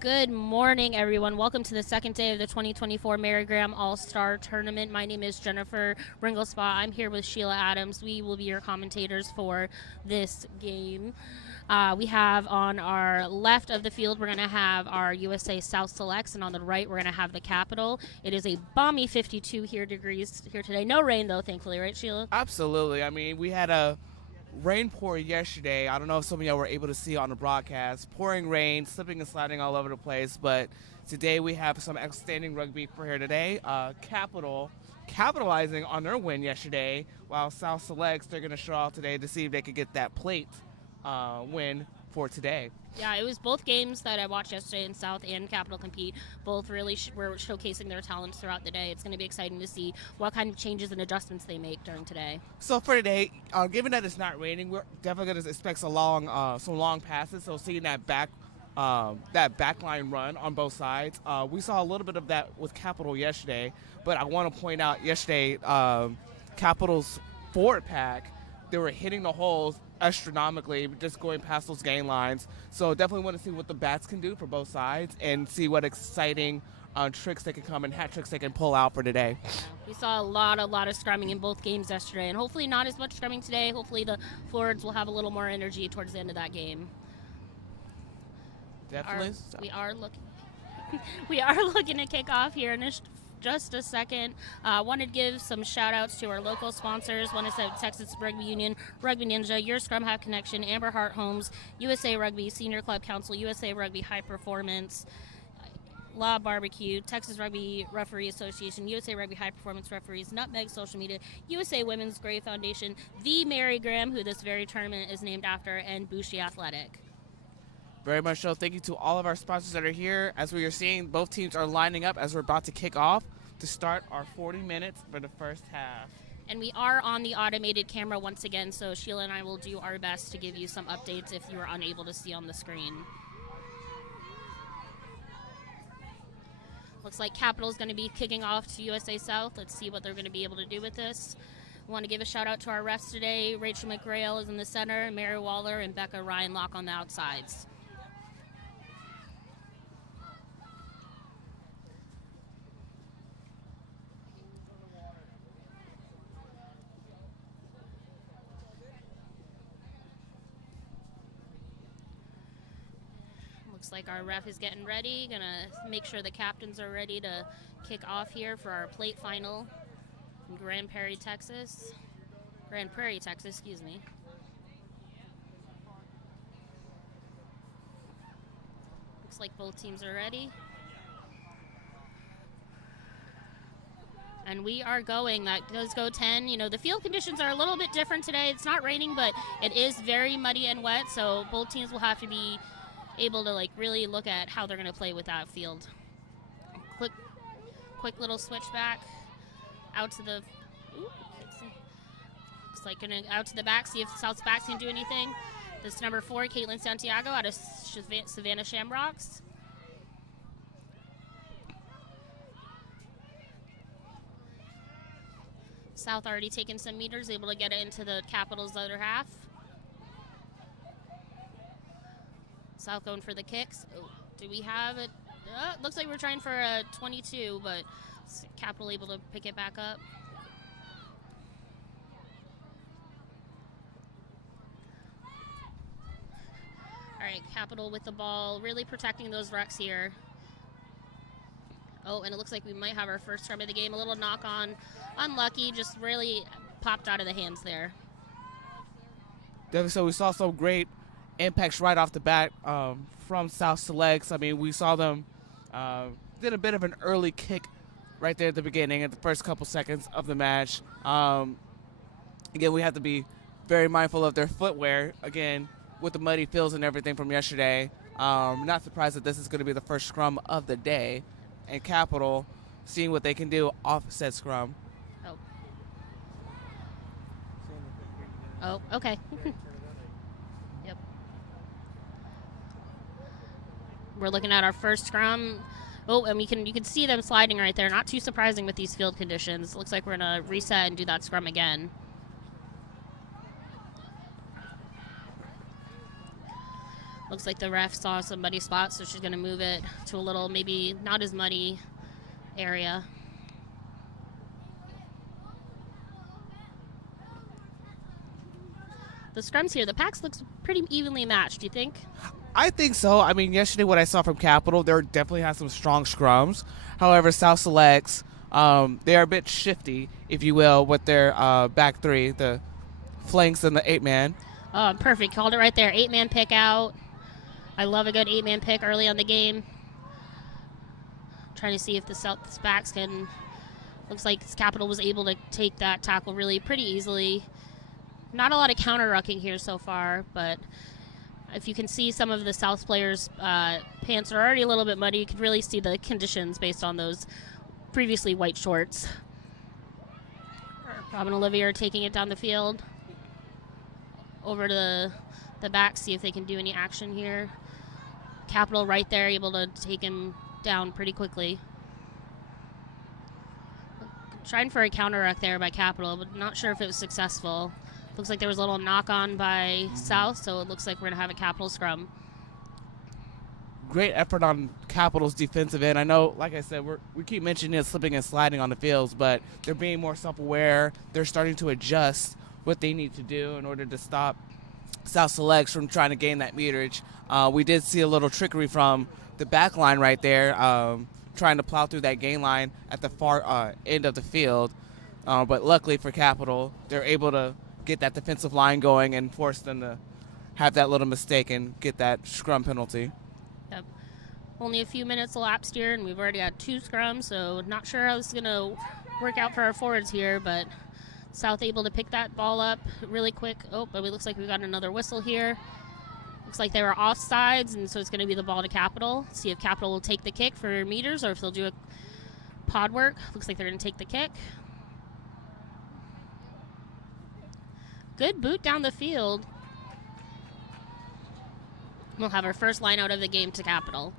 Good morning, everyone. Welcome to the second day of the 2024 Mary Graham All-Star Tournament. My name is Jennifer Ringelspa. I'm here with Sheila Adams. We will be your commentators for this game. We have on our left of the field, we're going to have our USA South Selects, and on the right, we're going to have the Capitol. It is a balmy 52 degrees here today. No rain, though, thankfully, right, Sheila? Absolutely. I mean, we had a rain pour yesterday. I don't know if some of y'all were able to see on the broadcast. Pouring rain, slipping and sliding all over the place. But today we have some outstanding rugby for here today. Capital capitalizing on their win yesterday, while South Selects, they're going to show off today to see if they could get that plate win for today. Yeah, it was both games that I watched yesterday in South and Capital compete. Both really were showcasing their talents throughout the day. It's going to be exciting to see what kind of changes and adjustments they make during today. So for today, given that it's not raining, we're definitely going to expect some long passes. So seeing that backline run on both sides, we saw a little bit of that with Capital yesterday. But I want to point out yesterday, Capital's forward pack, they were hitting the holes astronomically, just going past those gain lines. So definitely want to see what the bats can do for both sides and see what exciting tricks they can come and hat tricks they can pull out for today. We saw a lot of scrumming in both games yesterday, and hopefully not as much scrumming today. Hopefully the forwards will have a little more energy towards the end of that game. Definitely. We are looking to kick off here in just a second. Wanted to give some shout outs to our local sponsors. One is Texas Rugby Union, Rugby Ninja, Your Scrum Half Connection, Amber Heart Homes, USA Rugby, Senior Club Council, USA Rugby High Performance, Law Barbecue, Texas Rugby Referee Association, USA Rugby High Performance Referees, Nutmeg Social Media, USA Women's Gray Foundation, the Mary Graham, who this very tournament is named after, and Bushi Athletic. Very much so. Thank you to all of our sponsors that are here. As we are seeing, both teams are lining up as we're about to kick off to start our 40 minutes for the first half. And we are on the automated camera once again, so Sheila and I will do our best to give you some updates if you are unable to see on the screen. Looks like Capital is going to be kicking off to USA South. Let's see what they're going to be able to do with this. We want to give a shout out to our refs today. Rachel McGrail is in the center, Mary Waller, and Becca Ryan Locke on the outsides. Looks like our ref is getting ready. Gonna make sure the captains are ready to kick off here for our plate final in Grand Prairie, Texas, excuse me. Looks like both teams are ready. And we are going. That does go 10. You know, the field conditions are a little bit different today. It's not raining, but it is very muddy and wet, so both teams will have to be able to really look at how they're going to play with that field. Quick little switch back out to the looks like going out to the back, see if South's backs can do anything. This number 4, Caitlin Santiago out of Savannah Shamrocks. South already taking some meters, able to get it into the Capital's other half. South going for the kicks. Oh, do we have it? Looks like we're trying for a 22, but Capital able to pick it back up. All right, Capital with the ball, really protecting those rucks here. Oh, and it looks like we might have our first scrum of the game. A little knock on, unlucky, just really popped out of the hands there. Definitely. So we saw some great impacts right off the bat from South Selects. I mean, we saw them did a bit of an early kick right there at the beginning, at the first couple seconds of the match. Again, we have to be very mindful of their footwear, again, with the muddy fields and everything from yesterday. Not surprised that this is going to be the first scrum of the day. And Capital seeing what they can do off said scrum. Oh, okay. Yep. We're looking at our first scrum. Oh, and you can see them sliding right there. Not too surprising with these field conditions. Looks like we're going to reset and do that scrum again. Looks like the ref saw some muddy spots, so she's going to move it to a little, maybe not as muddy area. The scrums here, the packs looks pretty evenly matched, do you think? I think so. I mean, yesterday what I saw from Capital, there definitely has some strong scrums. However, South Selects, they are a bit shifty, if you will, with their back three, the flanks and the 8-man. Oh, perfect. Called it right there. 8-man pick out. I love a good 8-man pick early on the game. Trying to see if the South backs can... Looks like Capital was able to take that tackle really pretty easily. Not a lot of counter-rucking here so far, but if you can see some of the South players' pants are already a little bit muddy, you can really see the conditions based on those previously white shorts. Rob and Olivia are taking it down the field. Over to the back, see if they can do any action here. Capital right there, able to take him down pretty quickly. Trying for a counter-ruck there by Capital, but not sure if it was successful. Looks like there was a little knock-on by South, so it looks like we're going to have a Capital scrum. Great effort on Capital's defensive end. I know, like I said, we keep mentioning it slipping and sliding on the fields, but they're being more self-aware. They're starting to adjust what they need to do in order to stop South Selects from trying to gain that meterage. We did see a little trickery from the back line right there, trying to plow through that gain line at the far end of the field. But luckily for Capital, they're able to get that defensive line going and force them to have that little mistake and get that scrum penalty. Yep. Only a few minutes elapsed here, and we've already got 2 scrums, so not sure how this is going to work out for our forwards here, but South able to pick that ball up really quick. Oh, but it looks like we got another whistle here. Looks like they were offsides, and so it's going to be the ball to Capital. See if Capital will take the kick for meters or if they'll do a pod work. Looks like they're going to take the kick. Good boot down the field. We'll have our first line out of the game to Capital.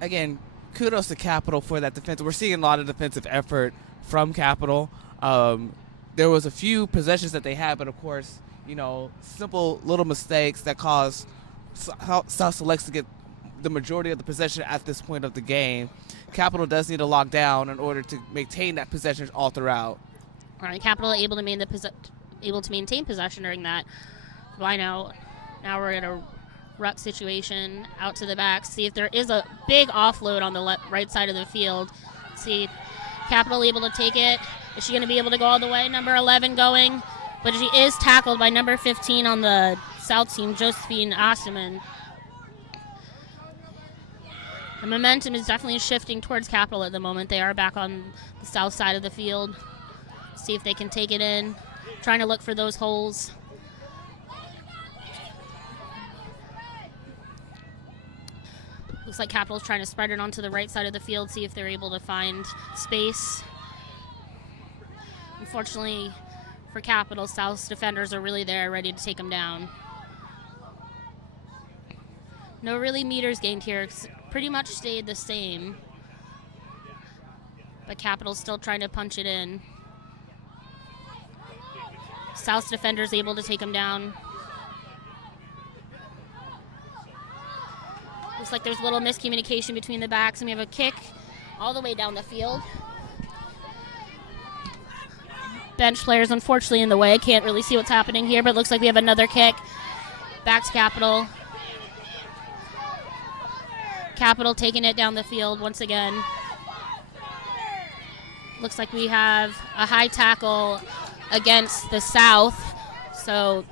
Again, kudos to Capital for that defense. We're seeing a lot of defensive effort from Capital. There was a few possessions that they had, but of course, you know, simple little mistakes that cause South Selects to get the majority of the possession at this point of the game. Capital does need to lock down in order to maintain that possession all throughout. All right, Capital able to maintain possession during that. Why now? Now we're in a ruck situation out to the back. See if there is a big offload on the right side of the field. See, Capital able to take it. Is she going to be able to go all the way? Number 11 going, but she is tackled by number 15 on the South team, Josephine Osterman. The momentum is definitely shifting towards Capital at the moment. They are back on the south side of the field. See if they can take it in. Trying to look for those holes. Looks like Capital's trying to spread it onto the right side of the field, see if they're able to find space. Unfortunately for Capital, South's defenders are really there, ready to take them down. No really meters gained here. It's pretty much stayed the same. But Capital's still trying to punch it in. South's defenders able to take them down. Looks like there's a little miscommunication between the backs, and we have a kick all the way down the field. Bench players, unfortunately, in the way. Can't really see what's happening here, but it looks like we have another kick. Back to Capital. Capital taking it down the field once again. Looks like we have a high tackle against the South. So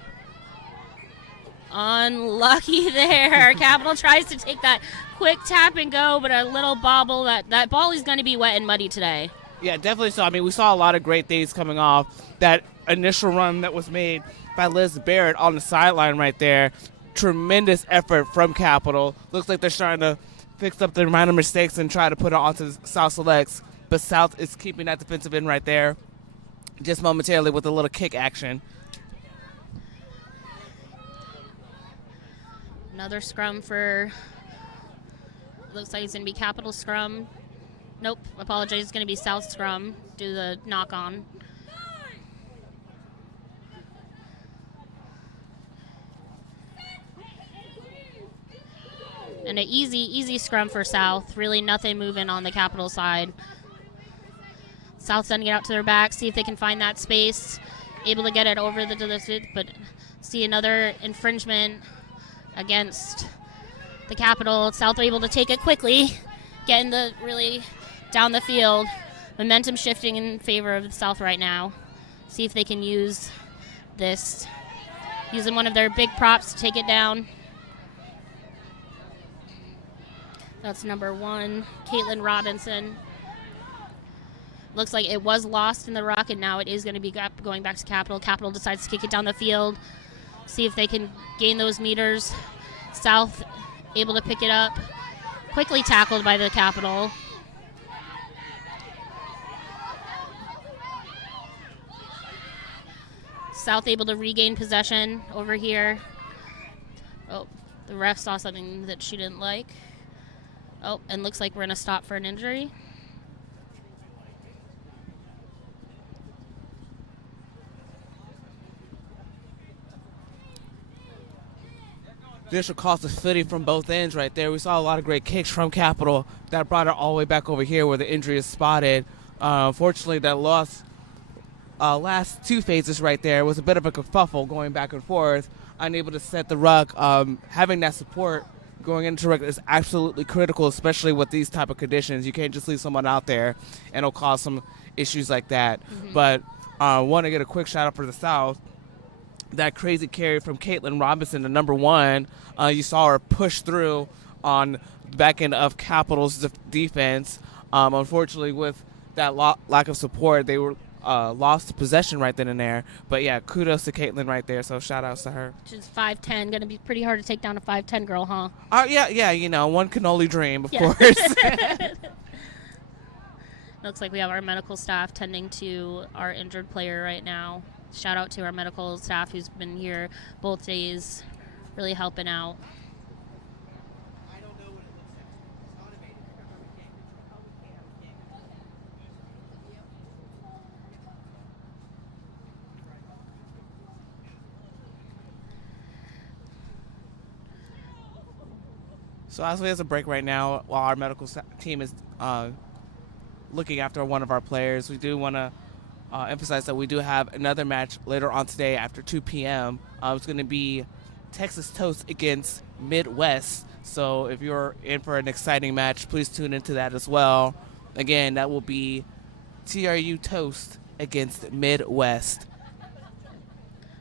unlucky there. Capital tries to take that quick tap and go, but a little bobble. That ball is going to be wet and muddy today. Yeah, definitely so. I mean, we saw a lot of great things coming off that initial run that was made by Liz Barrett on the sideline right there. Tremendous effort from Capital. Looks like they're trying to fix up their minor mistakes and try to put it onto South Selects, but South is keeping that defensive end right there just momentarily with a little kick action. Another scrum for, looks like it's going to be Capital scrum. Nope, apologize, it's going to be South scrum. Do the knock on. And an easy scrum for South. Really nothing moving on the Capital side. South sending it out to their back, see if they can find that space. Able to get it over but see another infringement against the Capital. South able to take it quickly, getting the really down the field. Momentum shifting in favor of the South right now. See if they can use this, using one of their big props to take it down. That's number 1, Caitlin Robinson. Looks like it was lost in the ruck, and now it is going to be going back to Capital. Capital decides to kick it down the field. See if they can gain those meters. South able to pick it up. Quickly tackled by the Capital. South able to regain possession over here. Oh, the ref saw something that she didn't like. Oh, and looks like we're going to stop for an injury. This should cost us footing from both ends right there. We saw a lot of great kicks from Capital that brought it all the way back over here where the injury is spotted. Unfortunately, that loss last 2 phases right there was a bit of a kerfuffle going back and forth, unable to set the ruck. Having that support going into ruck is absolutely critical, especially with these type of conditions. You can't just leave someone out there and it'll cause some issues like that. Mm-hmm. But want to get a quick shout out for the South. That crazy carry from Caitlin Robinson to number 1. You saw her push through on the back end of Capital's defense. Unfortunately, with that lack of support, they were lost possession right then and there. But yeah, kudos to Caitlin right there. So shout outs to her. She's 5'10", going to be pretty hard to take down a 5'10" girl, huh? Yeah. You know, one can only dream, of course. Looks like we have our medical staff tending to our injured player right now. Shout out to our medical staff who's been here both days, really helping out. So as we have a break right now, while our medical team is looking after one of our players, we do want to emphasize that we do have another match later on today after 2 p.m. It's going to be Texas Toast against Midwest. So if you're in for an exciting match, please tune into that as well. Again, that will be TRU Toast against Midwest.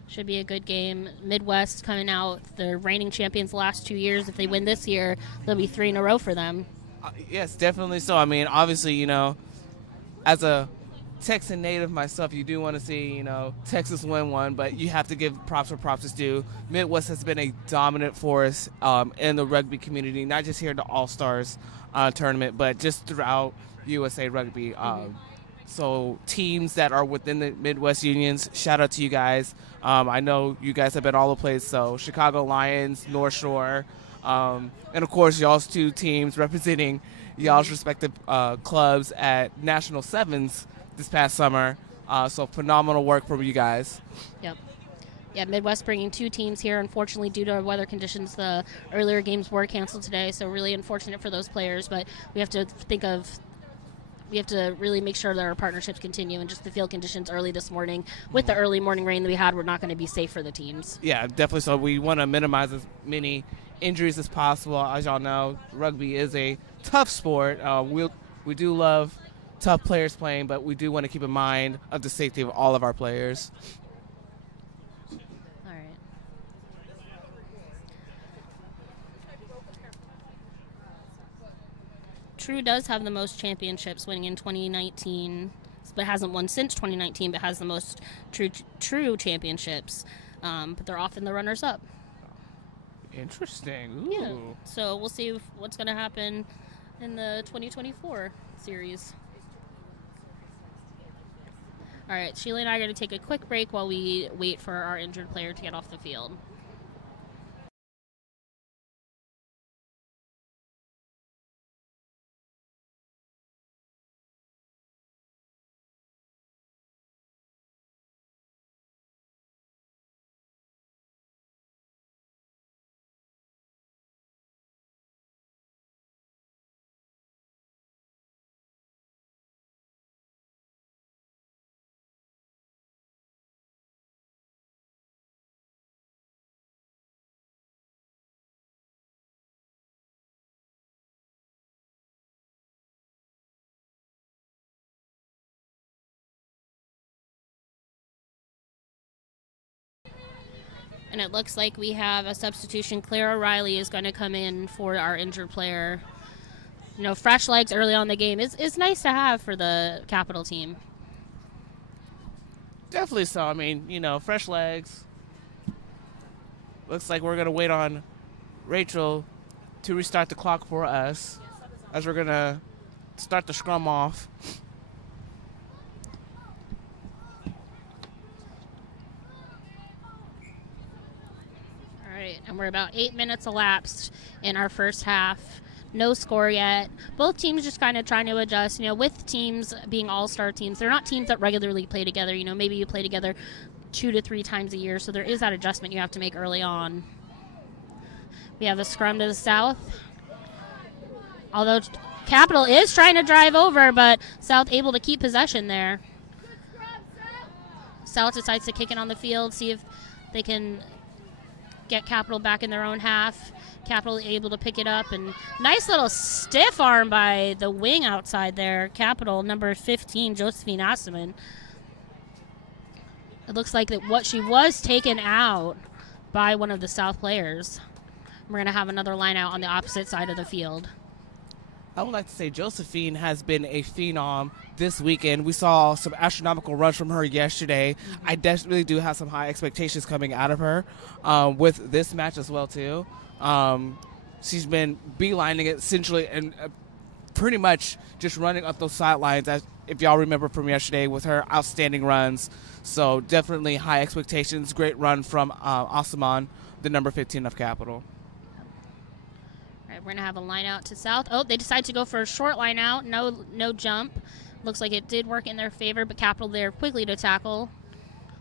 Should be a good game. Midwest coming out, the reigning champions the last 2 years. If they win this year, there'll be 3 in a row for them. Yes, definitely so. I mean, obviously, you know, as a Texan native myself, you do want to see, you know, Texas win one, but you have to give props where props is due. Midwest has been a dominant force in the rugby community, not just here at the All-Stars tournament, but just throughout USA Rugby. So teams that are within the Midwest unions, shout out to you guys. I know you guys have been all over the place, so Chicago Lions, North Shore, and of course y'all's 2 teams representing y'all's respective clubs at National Sevens this past summer. So phenomenal work from you guys. Yep. Yeah, Midwest bringing 2 teams here. Unfortunately, due to weather conditions, the earlier games were canceled today, so really unfortunate for those players, but we have to really make sure that our partnerships continue, and just the field conditions early this morning with the early morning rain that we had, we're not going to be safe for the teams. Yeah, definitely. So we want to minimize as many injuries as possible. As y'all know, rugby is a tough sport. We do love tough players playing, but we do want to keep in mind of the safety of all of our players. All right. True does have the most championships, winning in 2019, but hasn't won since 2019, but has the most true championships. But they're often the runners-up. Interesting. Ooh. Yeah. So we'll see what's going to happen in the 2024 series. All right, Sheila and I are going to take a quick break while we wait for our injured player to get off the field. And it looks like we have a substitution. Claire O'Reilly is going to come in for our injured player. You know, fresh legs early on in the game is nice to have for the Capital team. Definitely so. I mean, you know, fresh legs. Looks like we're going to wait on Rachel to restart the clock for us as we're going to start the scrum off. All right, and we're about 8 minutes elapsed in our first half. No score yet. Both teams just kind of trying to adjust. You know, with teams being all-star teams, they're not teams that regularly play together. You know, maybe you play together 2 to 3 times a year, so there is that adjustment you have to make early on. We have a scrum to the south. Although Capital is trying to drive over, but South able to keep possession there. South decides to kick it on the field, see if they can get Capital back in their own half. Capital able to pick it up, and nice little stiff arm by the wing outside there. Capital number 15, Josephine Asselman. It looks like that what she was taken out by one of the South players. We're going to have another line out on the opposite side of the field. I would like to say Josephine has been a phenom this weekend. We saw some astronomical runs from her yesterday. Mm-hmm. I definitely do have some high expectations coming out of her with this match as well, too. She's been beelining it essentially and pretty much just running up those sidelines, as if y'all remember from yesterday, with her outstanding runs. So definitely high expectations. Great run from Asselman, the number 15 of Capital. All right, we're going to have a line out to South. Oh, they decide to go for a short line out. No jump. Looks like it did work in their favor, but Capital there quickly to tackle.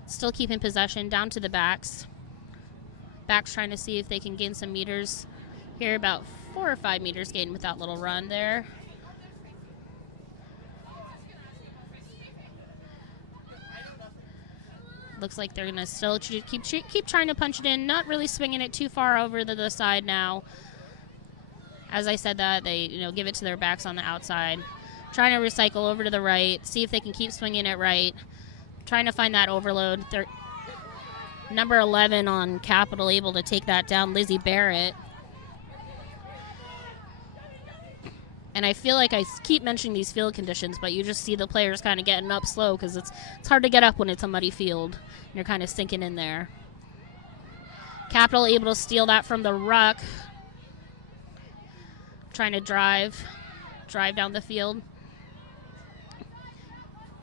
Still keeping possession down to the backs. Backs trying to see if they can gain some meters here. About 4 or 5 meters gained with that little run there. Looks like they're going to still keep trying to punch it in, not really swinging it too far over the side now. As I said that, they give it to their backs on the outside. Trying to recycle over to the right, see if they can keep swinging it right. Trying to find that overload. They're number 11 on Capital able to take that down, Lizzie Barrett. And I feel like I keep mentioning these field conditions, but you just see the players kind of getting up slow because it's hard to get up when it's a muddy field. And you're kind of sinking in there. Capital able to steal that from the ruck. Trying to drive down the field.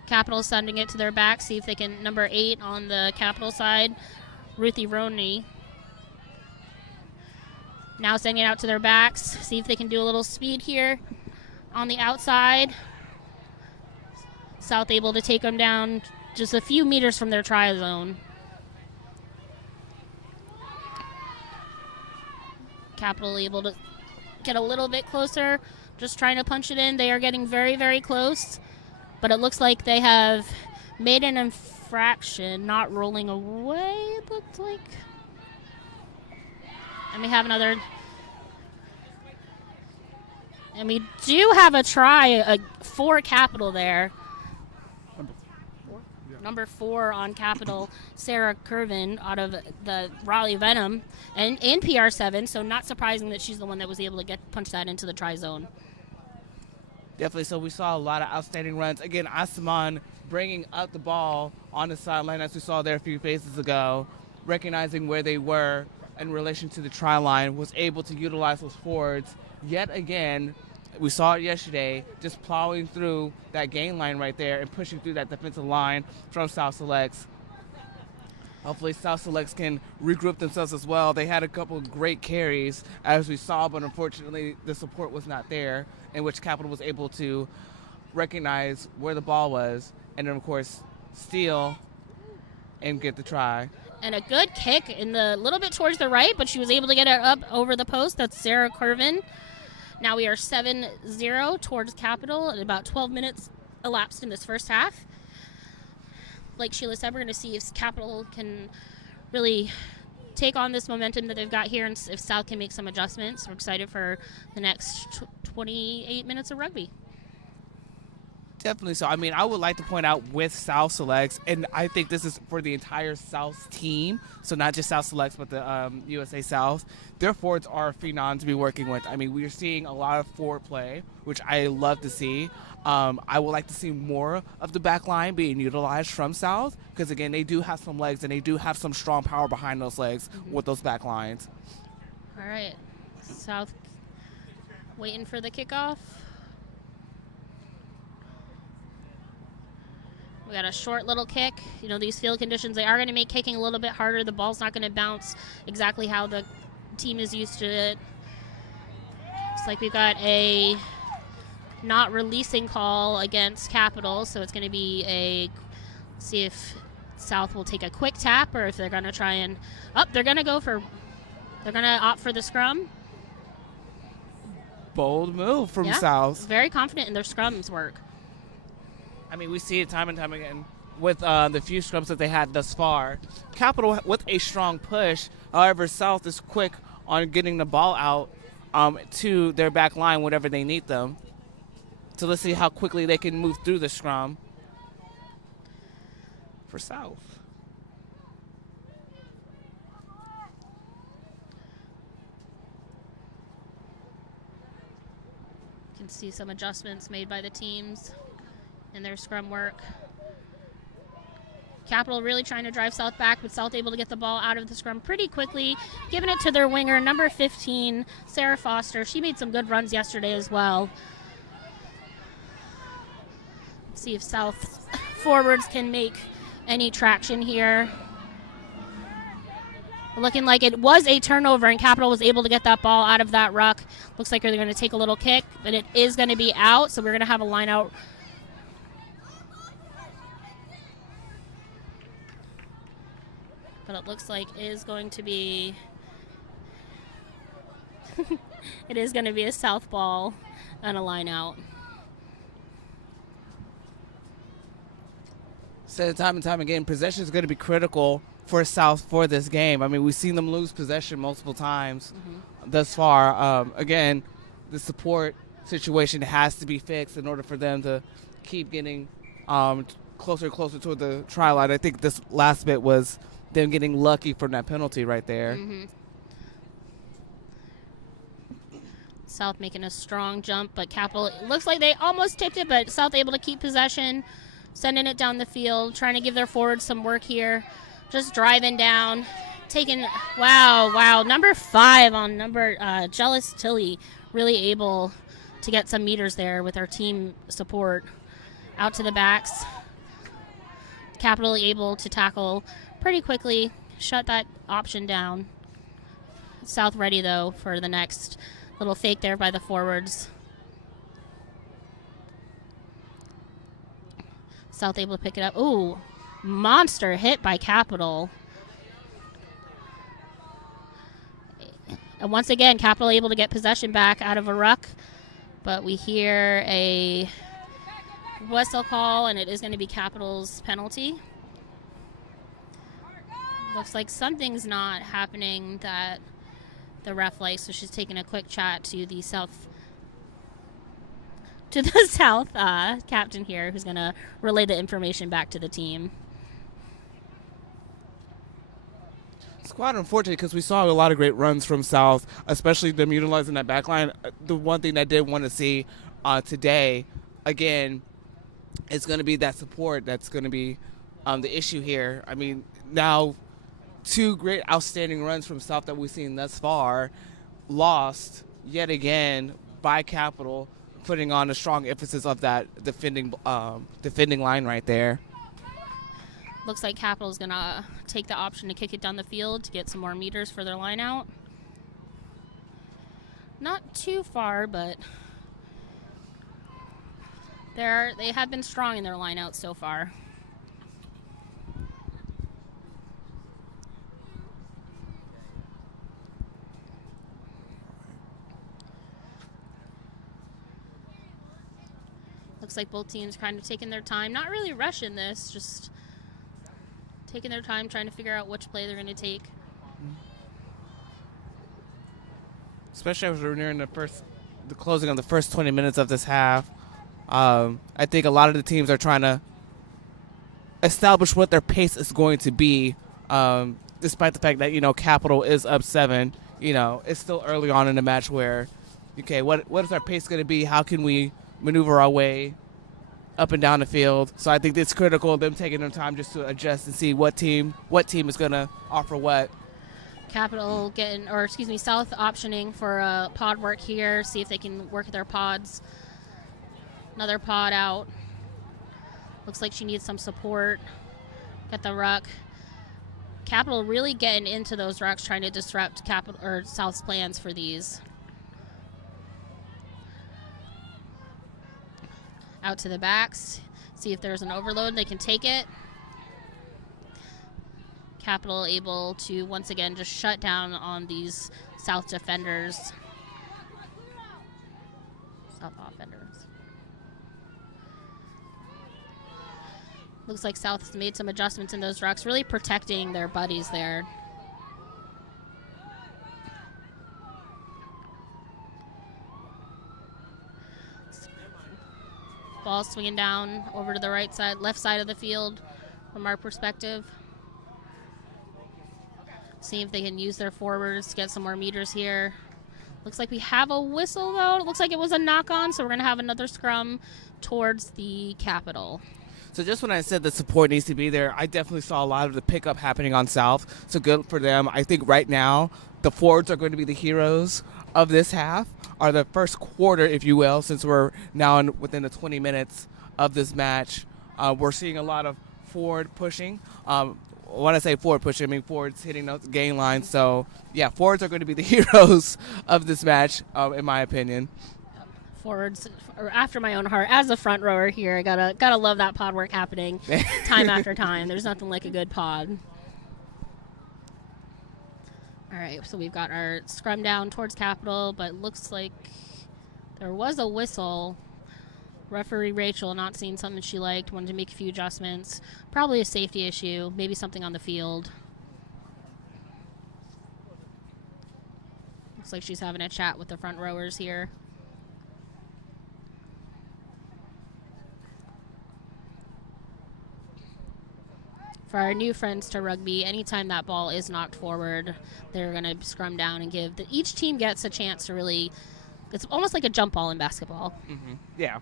Capital sending it to their back, see if they can, number 8 on the Capital side, Ruthie Roney. Now sending it out to their backs, see if they can do a little speed here on the outside. South able to take them down just a few meters from their try zone. Capital able to get a little bit closer, just trying to punch it in. They are getting very, very close, but it looks like they have made an infraction, not rolling away, it looked like. And we have another, and we do have a try for Capital there. Number 4 on Capital, Sarah Curvin out of the Raleigh Venom and PR7, so not surprising that she's the one that was able to punch that into the try zone. Definitely, so we saw a lot of outstanding runs. Again, Asselman bringing up the ball on the sideline as we saw there a few phases ago, recognizing where they were in relation to the try line, was able to utilize those forwards yet again. We saw it yesterday, just plowing through that gain line right there and pushing through that defensive line from South Selects. Hopefully South Selects can regroup themselves as well. They had a couple of great carries, as we saw, but unfortunately the support was not there, in which Capital was able to recognize where the ball was and then, of course, steal and get the try. And a good kick in the little bit towards the right, but she was able to get it up over the post. That's Sarah Curvin. Now we are 7-0 towards Capital, and about 12 minutes elapsed in this first half. Like Sheila said, we're going to see if Capital can really take on this momentum that they've got here and if South can make some adjustments. We're excited for the next 28 minutes of rugby. Definitely so. I mean, I would like to point out with South Selects, and I think this is for the entire South team, so not just South Selects, but the USA South. Their forwards are phenomenal to be working with. I mean, we are seeing a lot of forward play, which I love to see. I would like to see more of the back line being utilized from South, because, again, they do have some legs, and they do have some strong power behind those legs with those back lines. All right. South waiting for the kickoff. We got a short little kick. You know, these field conditions, they are going to make kicking a little bit harder. The ball's not going to bounce exactly how the team is used to it. Looks like we've got a not releasing call against Capital, so it's going to be a, see if South will take a quick tap or if they're going to try and, they're going to opt for the scrum. Bold move from South. Very confident in their scrums work. I mean, we see it time and time again with the few scrums that they had thus far. Capital with a strong push. However, South is quick on getting the ball out to their back line whenever they need them. So let's see how quickly they can move through the scrum for South. You can see some adjustments made by the teams in their scrum work. Capital really trying to drive South back, but South able to get the ball out of the scrum pretty quickly, giving it to their winger, number 15, Sarah Foster. She made some good runs yesterday as well. Let's see if South forwards can make any traction here. Looking like it was a turnover, and Capital was able to get that ball out of that ruck. Looks like they're going to take a little kick, but it is going to be out, so we're going to have a line out. But it looks like it is going to be it is going to be a South ball and a line out. Said time and time again, possession is going to be critical for South for this game. I mean, we've seen them lose possession multiple times thus far. Again, the support situation has to be fixed in order for them to keep getting closer and closer to the try line. I think this last bit was them getting lucky from that penalty right there. South making a strong jump, but Capital, it looks like they almost tipped it, but South able to keep possession, sending it down the field, trying to give their forwards some work here. Just driving down, taking, wow. Number 5 on Jealous Tilly, really able to get some meters there with our team support. Out to the backs. Capital able to tackle pretty quickly, shut that option down. South ready, though, for the next little fake there by the forwards. South able to pick it up. Ooh, monster hit by Capital. And once again, Capital able to get possession back out of a ruck, but we hear a whistle call, and it is going to be Capital's penalty. Looks like something's not happening that the ref likes, so she's taking a quick chat to the South captain here, who's going to relay the information back to the team. It's quite unfortunate because we saw a lot of great runs from South, especially them utilizing that back line. The one thing I did want to see today, again, is going to be that support that's going to be the issue here. I mean, now 2 great outstanding runs from South that we've seen thus far, lost yet again by Capital, putting on a strong emphasis of that defending line right there. Looks like Capital's going to take the option to kick it down the field to get some more meters for their line out. Not too far, but they have been strong in their line out so far. Looks like both teams kind of taking their time, not really rushing this, just taking their time, trying to figure out which play they're going to take. Especially as we're nearing the closing of the first 20 minutes of this half. I think a lot of the teams are trying to establish what their pace is going to be, despite the fact that, Capital is up 7. It's still early on in the match where, okay, what is our pace going to be? How can we maneuver our way up and down the field? So I think it's critical of them taking their time just to adjust and see what team is going to offer what. Capital South optioning for a pod work here, see if they can work their pods. Another pod out. Looks like she needs some support. Got the ruck. Capital really getting into those rucks, trying to disrupt Capital or South's plans for these. Out to the backs. See if there's an overload. They can take it. Capital able to once again just shut down on these South defenders. South offenders. Looks like South has made some adjustments in those rucks, really protecting their buddies there. Ball swinging down over to the left side of the field from our perspective. See if they can use their forwards to get some more meters here. Looks like we have a whistle, though. It looks like it was a knock-on, so we're going to have another scrum towards the Capital. So just when I said the support needs to be there, I definitely saw a lot of the pickup happening on South. So good for them. I think right now the forwards are going to be the heroes of this half, or the first quarter, if you will, since we're now within the 20 minutes of this match. We're seeing a lot of forward pushing. When I say forward pushing, I mean forwards hitting those gain lines. So, yeah, forwards are going to be the heroes of this match, in my opinion. Forwards are after my own heart. As a front rower here, I gotta love that pod work happening time after time. There's nothing like a good pod. All right, so we've got our scrum down towards Capital, but looks like there was a whistle. Referee Rachel not seeing something she liked, wanted to make a few adjustments. Probably a safety issue, maybe something on the field. Looks like she's having a chat with the front rowers here. For our new friends to rugby, anytime that ball is knocked forward, they're going to scrum down and each team gets a chance to really, it's almost like a jump ball in basketball. Mm-hmm. Yeah.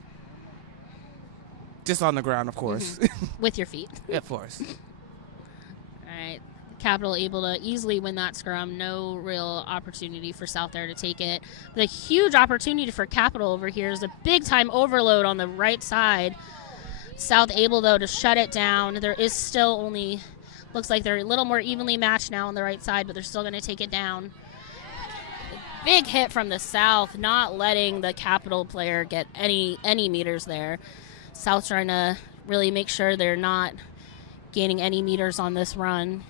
Just on the ground, of course. Mm-hmm. With your feet. Yeah, of course. All right. Capital able to easily win that scrum. No real opportunity for South there to take it. But a huge opportunity for Capital over here is a big-time overload on the right side. South able, though, to shut it down. There is still only, looks like they're a little more evenly matched now on the right side, but they're still going to take it down. Big hit from the South, not letting the Capital player get any meters there. South trying to really make sure they're not gaining any meters on this run.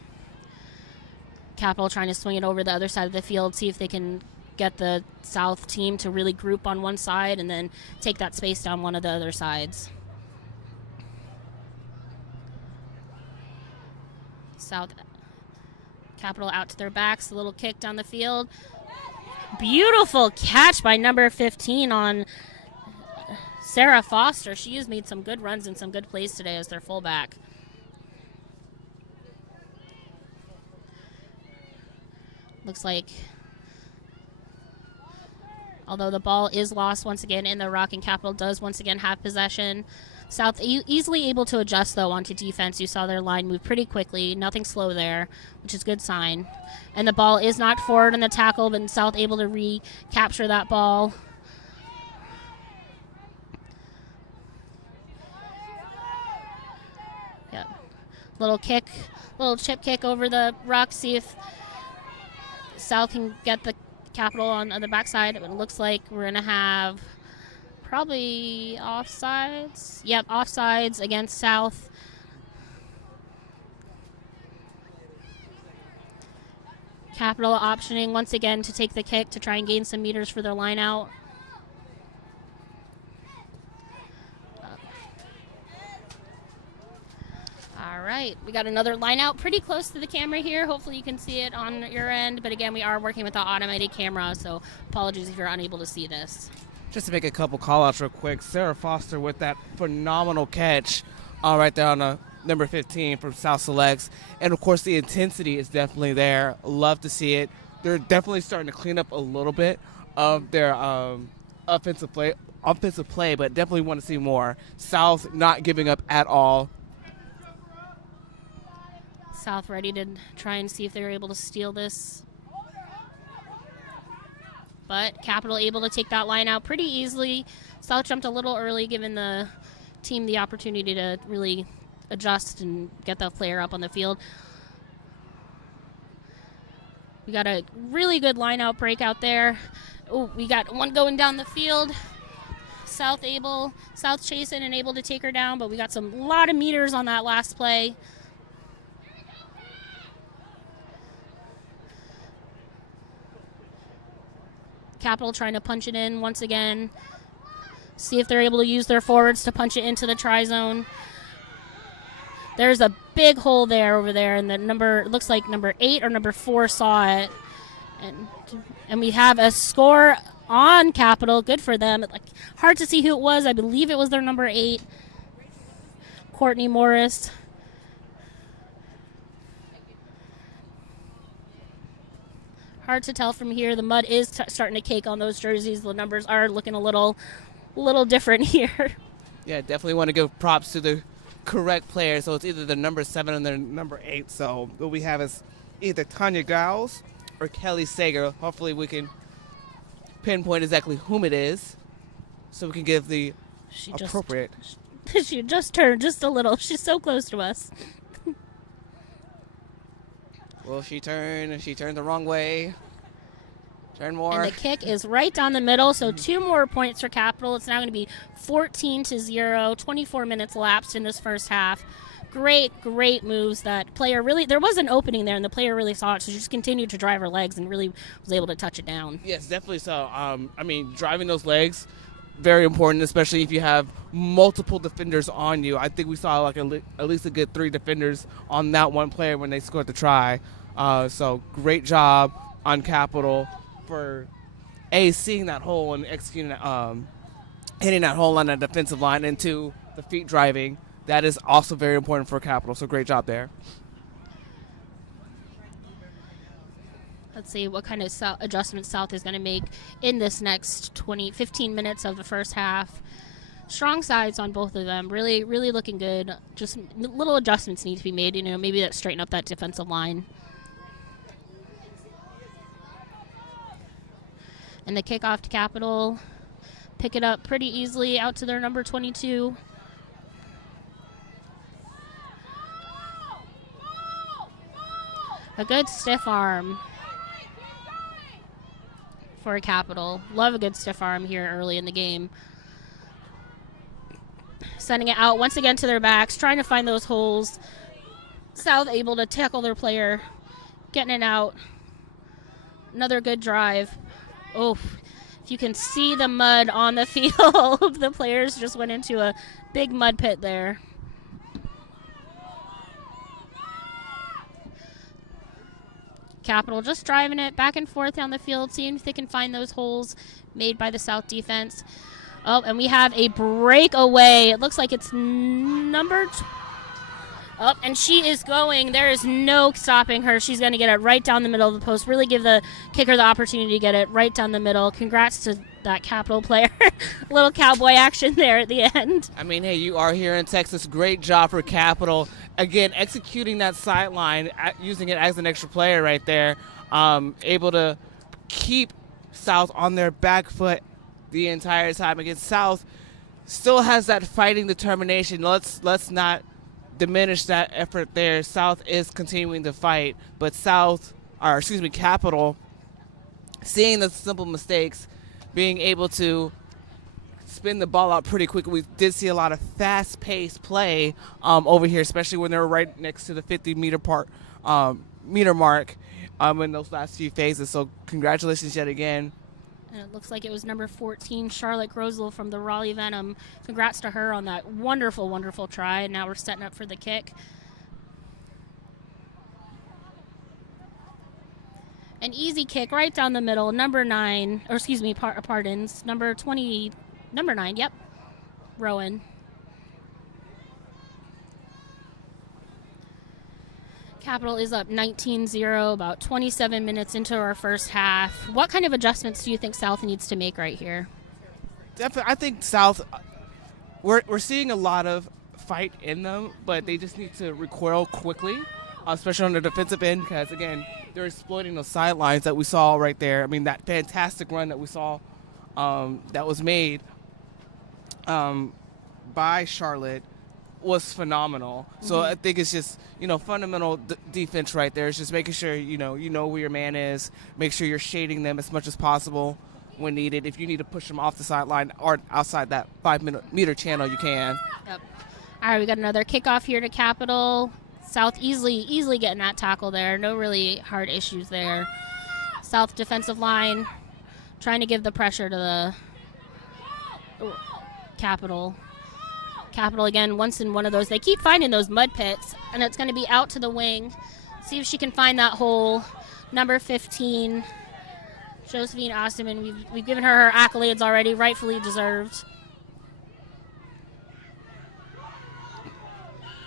Capital trying to swing it over the other side of the field, see if they can get the South team to really group on one side and then take that space down one of the other sides. South Capital out to their backs, a little kick down the field. Beautiful catch by number 15 on Sarah Foster. She has made some good runs and some good plays today as their fullback. Looks like, although the ball is lost once again in the ruck and Capital does once again have possession. South easily able to adjust, though, onto defense. You saw their line move pretty quickly. Nothing slow there, which is a good sign. And the ball is knocked forward in the tackle, but South able to recapture that ball. Yep. Little chip kick over the ruck. See if South can get the Capital on the backside. It looks like we're going to have probably offsides. Yep, offsides against South. Capital optioning once again to take the kick to try and gain some meters for their line out. All right, we got another line out pretty close to the camera here. Hopefully you can see it on your end. But again, we are working with the automated camera, so apologies if you're unable to see this. Just to make a couple call-outs real quick, Sarah Foster with that phenomenal catch right there on the number 15 from South Selects. And, of course, the intensity is definitely there. Love to see it. They're definitely starting to clean up a little bit of their offensive play, but definitely want to see more. South not giving up at all. South ready to try and see if they're able to steal this. But Capital able to take that line out pretty easily. South jumped a little early, giving the team the opportunity to really adjust and get the player up on the field. We got a really good line-out break out there. Oh, we got one going down the field. South chasing and able to take her down, but we got lot of meters on that last play. Capital trying to punch it in once again. See if they're able to use their forwards to punch it into the try zone. There's a big hole there over there, and looks like number 8 or number 4 saw it. And we have a score on Capital. Good for them. Hard to see who it was. I believe it was their number 8, Courtney Morris. Hard to tell from here. The mud is starting to cake on those jerseys. The numbers are looking a little different here. Yeah, definitely want to give props to the correct player. So it's either the number 7 and the number 8. So what we have is either Tanya Giles or Kelly Sager. Hopefully we can pinpoint exactly whom it is so we can give the appropriate. She just turned just a little. She's so close to us. Will she turn? She turned the wrong way. Turn more. And the kick is right down the middle, so 2 more points for Capital. It's now going to be 14-0, 24 minutes lapsed in this first half. Great moves. That player really, there was an opening there, and the player really saw it, so she just continued to drive her legs and really was able to touch it down. Yes, definitely so. Driving those legs, very important, especially if you have multiple defenders on you. I think we saw at least a good 3 defenders on that one player when they scored the try. So great job on Capital for seeing that hole and executing hitting that hole on the defensive line, and 2, the feet driving. That is also very important for Capital. So great job there. Let's see what kind of adjustments South is going to make in this next 15 minutes of the first half. Strong sides on both of them. Really, really looking good. Just little adjustments need to be made. Maybe that straighten up that defensive line. And the kickoff to Capital. Pick it up pretty easily out to their number 22. A good stiff arm for Capital. Love a good stiff arm here early in the game. Sending it out once again to their backs, trying to find those holes. South able to tackle their player, getting it out. Another good drive. Oh, if you can see the mud on the field, the players just went into a big mud pit there. Capital just driving it back and forth down the field, seeing if they can find those holes made by the South defense. Oh, and we have a breakaway. It looks like it's number and she is going. There is no stopping her. She's going to get it right down the middle of the post. Really give the kicker the opportunity to get it right down the middle. Congrats to that Capital player. Little cowboy action there at the end. Hey, you are here in Texas. Great job for Capital. Again, executing that sideline, using it as an extra player right there. Able to keep South on their back foot the entire time. Again, South still has that fighting determination. Let's not diminish that effort there. South is continuing to fight, but Capital, seeing the simple mistakes, being able to spin the ball out pretty quickly. We did see a lot of fast-paced play over here, especially when they were right next to the 50-meter mark in those last few phases. So congratulations yet again. And it looks like it was number 14, Charlotte Grosel from the Raleigh Venom. Congrats to her on that wonderful, wonderful try. And now we're setting up for the kick. An easy kick right down the middle. Number 9, or excuse me, pardons. Number 20, number 9, yep. Rowan. Capital is up 19-0, about 27 minutes into our first half. What kind of adjustments do you think South needs to make right here? Definitely, I think South, we're seeing a lot of fight in them, but they just need to recoil quickly, especially on the defensive end, because, again, they're exploiting those sidelines that we saw right there. I mean, that fantastic run that we saw that was made by Charlotte was phenomenal. So I think it's just, fundamental defense right there. It's just making sure, you know where your man is. Make sure you're shading them as much as possible when needed. If you need to push them off the sideline or outside that 5-meter channel, you can. Yep. All right, we got another kickoff here to Capital. South easily getting that tackle there. No really hard issues there. South defensive line trying to give the pressure to the Capital. Capital, again, once in one of those. They keep finding those mud pits, and it's going to be out to the wing. See if she can find that hole. Number 15, Josephine Osterman. We've given her accolades already, rightfully deserved.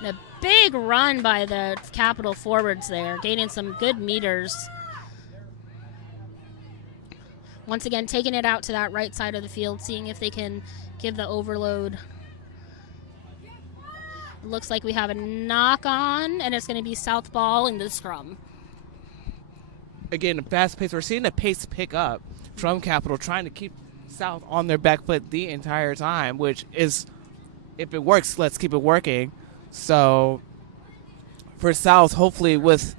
And a big run by the Capital forwards there, gaining some good meters. Once again, taking it out to that right side of the field, seeing if they can give the overload. It looks like we have a knock on, and it's going to be South ball in the scrum. Again, fast pace. We're seeing the pace pick up from Capital, trying to keep South on their back foot the entire time, which is, if it works, let's keep it working. So for South, hopefully with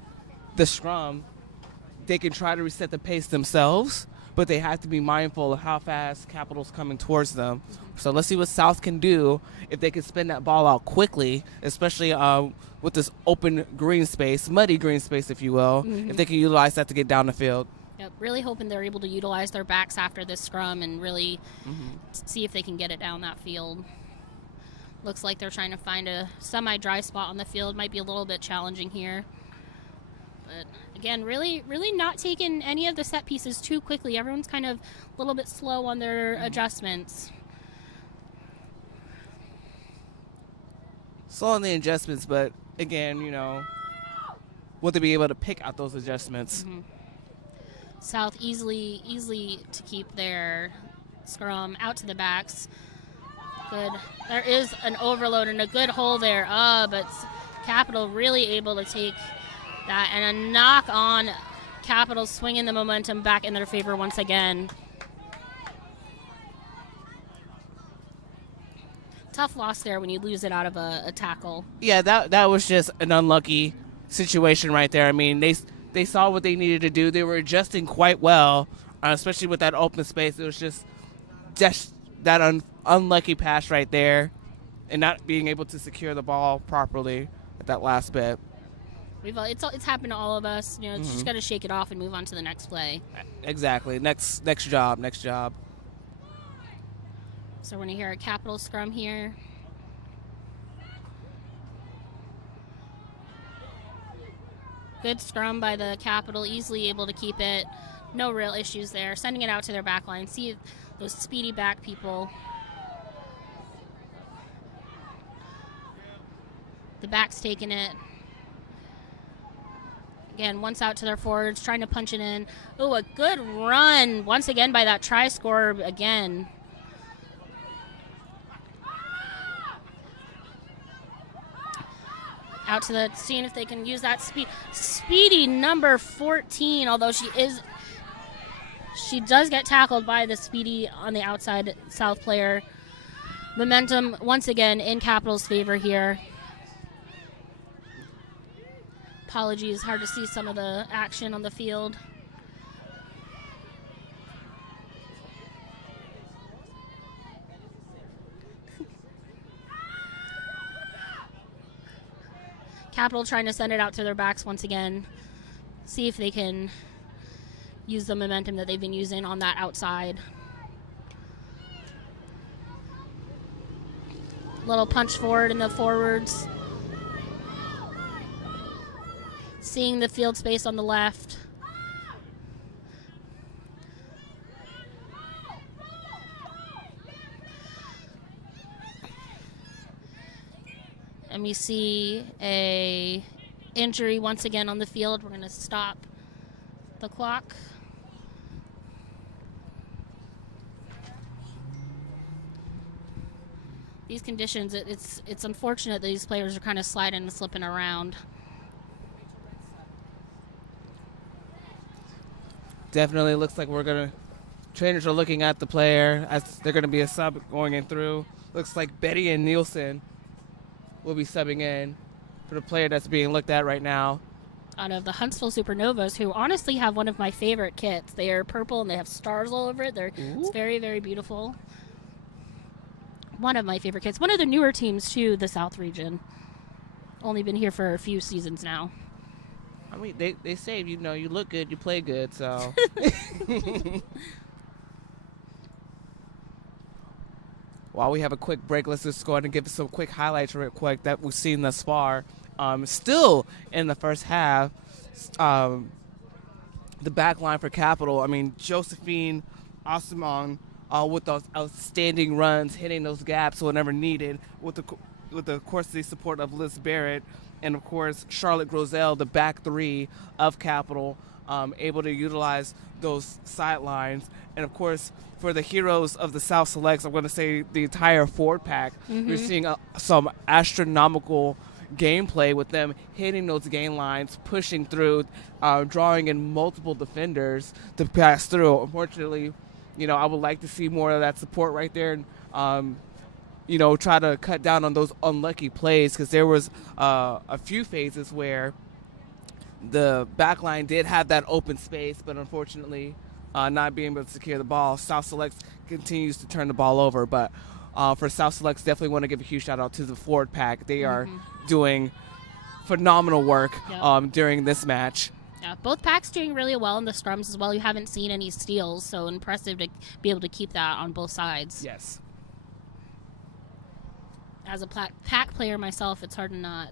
the scrum, they can try to reset the pace themselves, but they have to be mindful of how fast Capital's coming towards them. So let's see what South can do if they can spin that ball out quickly, especially with this open green space, muddy green space, if you will, if they can utilize that to get down the field. Yep, really hoping they're able to utilize their backs after this scrum and really see if they can get it down that field. Looks like they're trying to find a semi-dry spot on the field. Might be a little bit challenging here. But again, really not taking any of the set pieces too quickly. Everyone's kind of a little bit slow on their adjustments. Slow on the adjustments, but again, will they be able to pick out those adjustments? South easily to keep their scrum out to the backs. Good. There is an overload and a good hole there. But Capital really able to take that, and a knock on. Capital swinging the momentum back in their favor once again. Tough loss there when you lose it out of a tackle. Yeah, that was just an unlucky situation right there. I mean, they saw what they needed to do. They were adjusting quite well, especially with that open space. It was just that unlucky pass right there and not being able to secure the ball properly at that last bit. It's happened to all of us. Just got to shake it off and move on to the next play. Exactly. Next job. So we're going to hear a Capital scrum here. Good scrum by the Capital, easily able to keep it. No real issues there. Sending it out to their back line. See those speedy back people. The back's taking it. Again, once out to their forwards, trying to punch it in. Oh, a good run once again by that try scorer again. Out to the, seeing if they can use that speedy number 14, although she does get tackled by the speedy on the outside South player. Momentum once again in Capital's favor here. Apologies, hard to see some of the action on the field. Capital trying to send it out to their backs once again. See if they can use the momentum that they've been using on that outside. Little punch forward in the forwards. Seeing the field space on the left. And we see a injury once again on the field. We're going to stop the clock. These conditions, it's unfortunate that these players are kind of sliding and slipping around. Definitely looks like trainers are looking at the player as they're going to be a sub going in through. Looks like Betty and Nielsen will be subbing in for the player that's being looked at right now. Out of the Huntsville Supernovas, who honestly have one of my favorite kits. They are purple and they have stars all over it. It's very, very beautiful. One of my favorite kits. One of the newer teams to the South region. Only been here for a few seasons now. I mean, they say, you know, you look good, you play good, so. While we have a quick break, let's just go ahead and give some quick highlights real quick that we've seen thus far. Still in the first half, the back line for Capital, I mean, Josephine Osman with those outstanding runs, hitting those gaps whenever needed, with of course, the support of Liz Barrett, and, of course, Charlotte Grosel, the back three of Capital, able to utilize those sidelines. And, of course, for the heroes of the South Selects, I'm going to say the entire forward pack, We're seeing some astronomical gameplay with them hitting those gain lines, pushing through, drawing in multiple defenders to pass through. Unfortunately, you know, I would like to see more of that support right there, and you know, try to cut down on those unlucky plays, because there was a few phases where the back line did have that open space, but unfortunately not being able to secure the ball. South Selects continues to turn the ball over, but for South Selects, definitely want to give a huge shout out to the forward pack. They are doing phenomenal work during this match. Yeah, both packs doing really well in the scrums as well. You haven't seen any steals, so impressive to be able to keep that on both sides. Yes. As a pack player myself, it's hard to not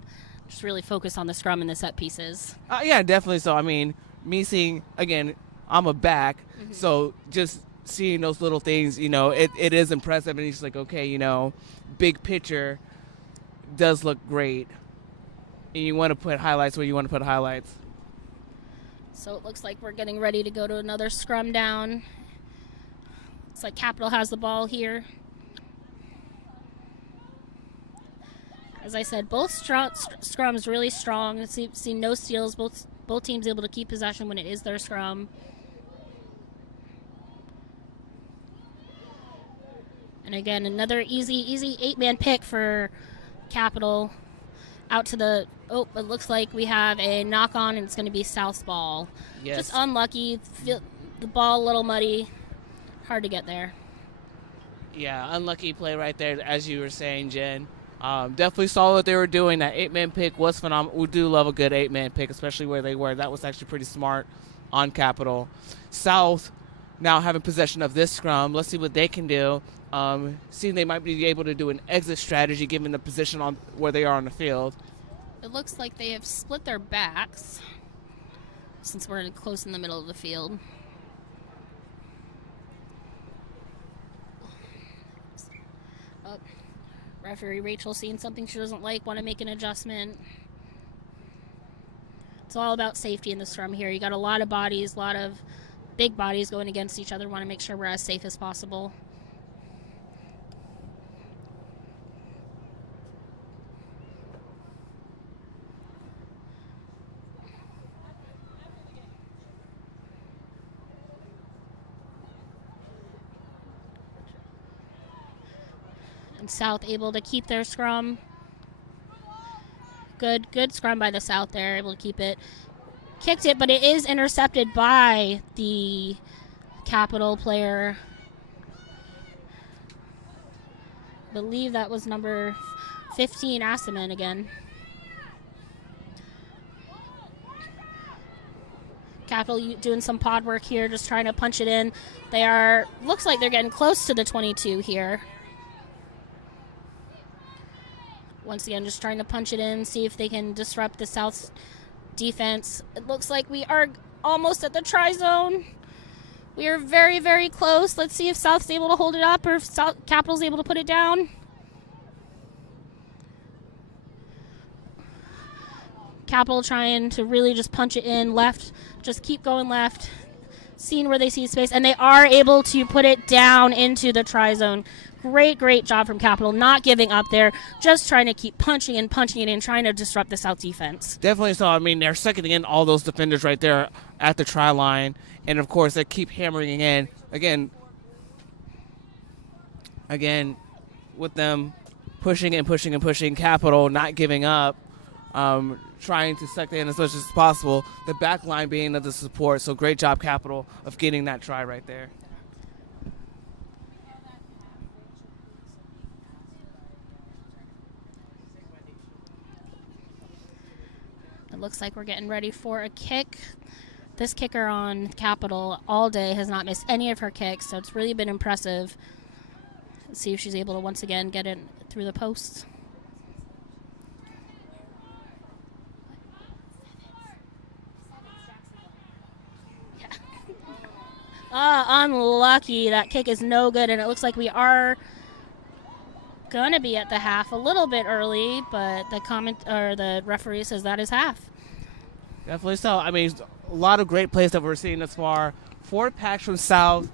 just really focus on the scrum and the set pieces. Yeah, definitely. So, I mean, me seeing, again, I'm a back, so just seeing those little things, you know, it is impressive. And he's like, okay, you know, big picture does look great. And you want to put highlights where you want to put highlights. So it looks like we're getting ready to go to another scrum down. It's like Capital has the ball here. As I said, both scrums really strong. See no steals. Both teams able to keep possession when it is their scrum. And again, another easy 8-man pick for Capital. Out to the, it looks like we have a knock on, and it's going to be South's ball. Yes. Just unlucky. The ball a little muddy. Hard to get there. Yeah, unlucky play right there, as you were saying, Jen. Definitely saw what they were doing. That 8-man pick was phenomenal. We do love a good 8-man pick, especially where they were. That was actually pretty smart on Capital. South now having possession of this scrum. Let's see what they can do. Seeing they might be able to do an exit strategy given the position on where they are on the field. It looks like they have split their backs since we're close in the middle of the field. Referee Rachel seeing something she doesn't like, want to make an adjustment. It's all about safety in the scrum here. You got a lot of bodies, a lot of big bodies going against each other. Want to make sure we're as safe as possible. And South able to keep their scrum. Good scrum by the South there, able to keep it. Kicked it, but it is intercepted by the Capital player. I believe that was number 15, Asaman again. Capital doing some pod work here, just trying to punch it in. Looks like they're getting close to the 22 here. Once again, just trying to punch it in, see if they can disrupt the South's defense. It looks like we are almost at the try zone. We are very, very close. Let's see if South's able to hold it up or if Capital's able to put it down. Capital trying to really just punch it in left, just keep going left, seeing where they see space, and they are able to put it down into the try zone. Great job from Capital, not giving up there, just trying to keep punching it in, trying to disrupt the South defense. Definitely so. I mean, they're seconding in all those defenders right there at the try line, and of course they keep hammering in again with them pushing and pushing and pushing. Capital not giving up, trying to suck in as much as possible. The back line being of the support. So great job, Capital, of getting that try right there. It looks like we're getting ready for a kick. This kicker on Capital all day has not missed any of her kicks, so it's really been impressive. Let's see if she's able to once again get it through the posts. Unlucky. That kick is no good, and it looks like we are going to be at the half a little bit early, but the referee says that is half. Definitely so. I mean, a lot of great plays that we're seeing thus far. Fort Packs from South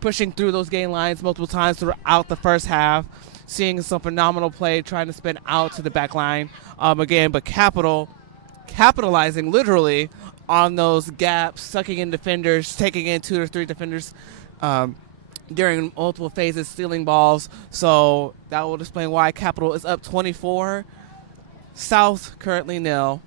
pushing through those gain lines multiple times throughout the first half, seeing some phenomenal play, trying to spin out to the back line again, but Capital capitalizing literally on those gaps, sucking in defenders, taking in 2 or 3 defenders during multiple phases, stealing balls. So that will explain why Capital is up 24. South currently nil.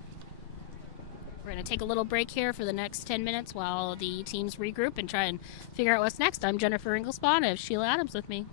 We're going to take a little break here for the next 10 minutes while the teams regroup and try and figure out what's next. I'm Jennifer Inglespawn, and I have Sheila Adams with me.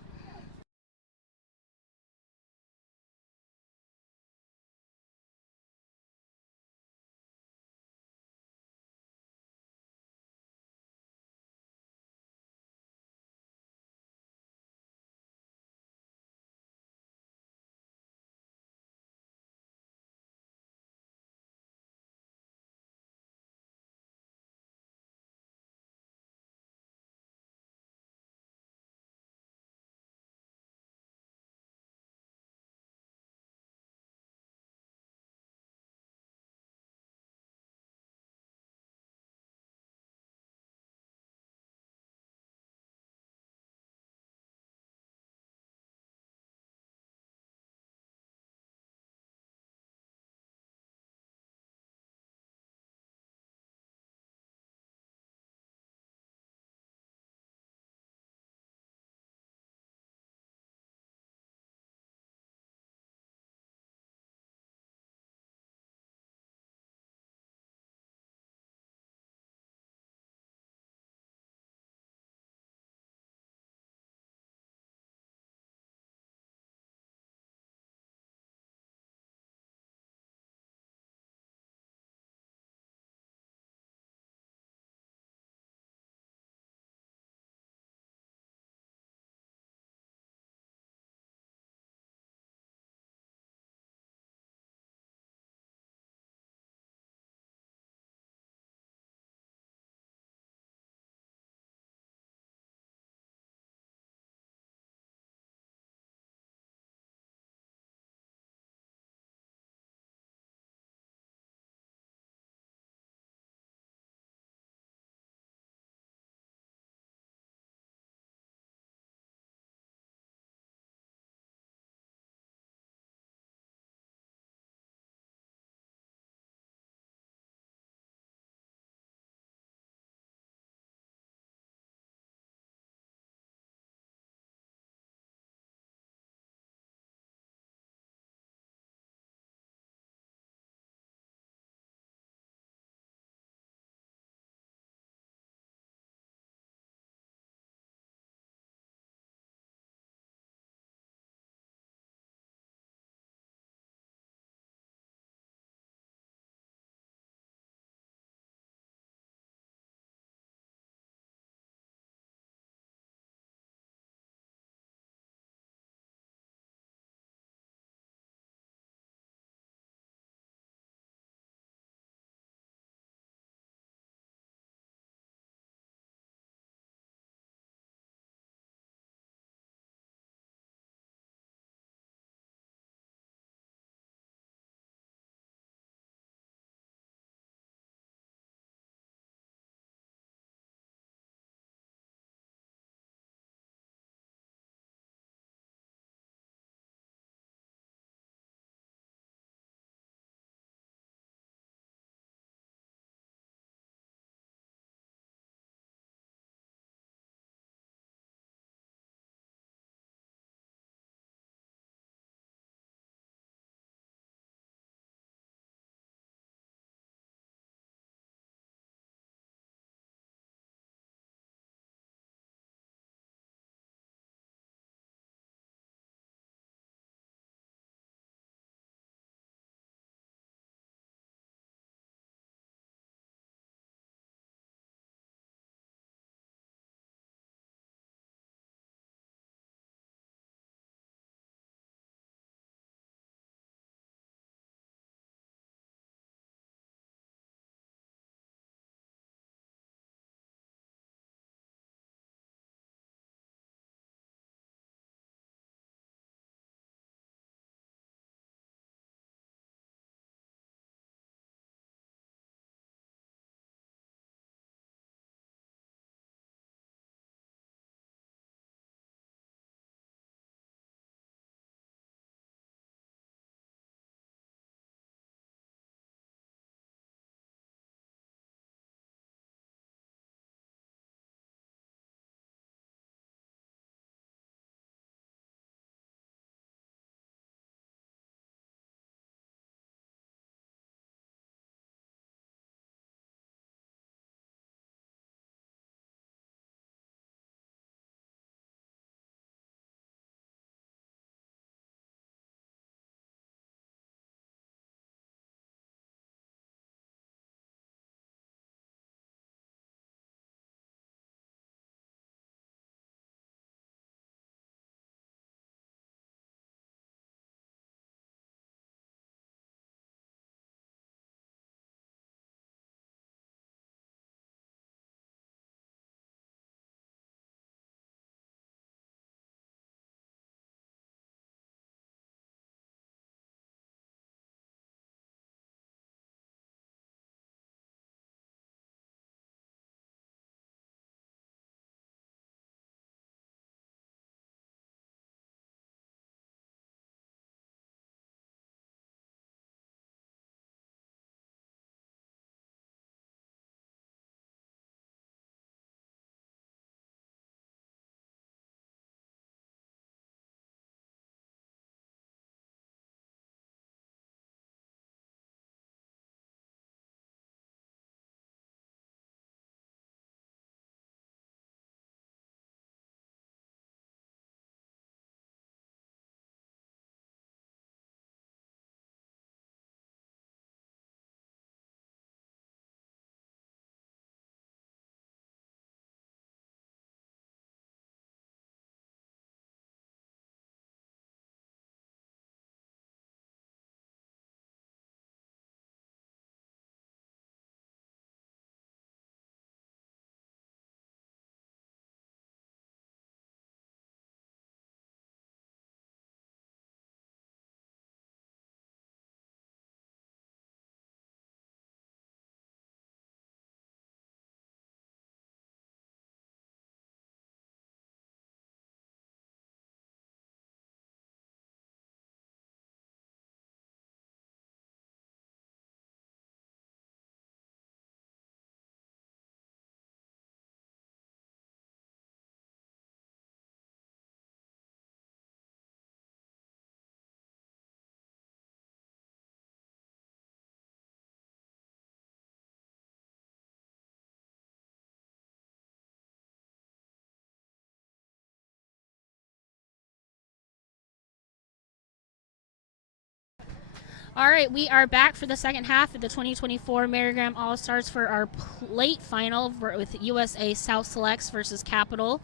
All right, we are back for the second half of the 2024 Marygram All-Stars for our plate final with USA South Selects versus Capital.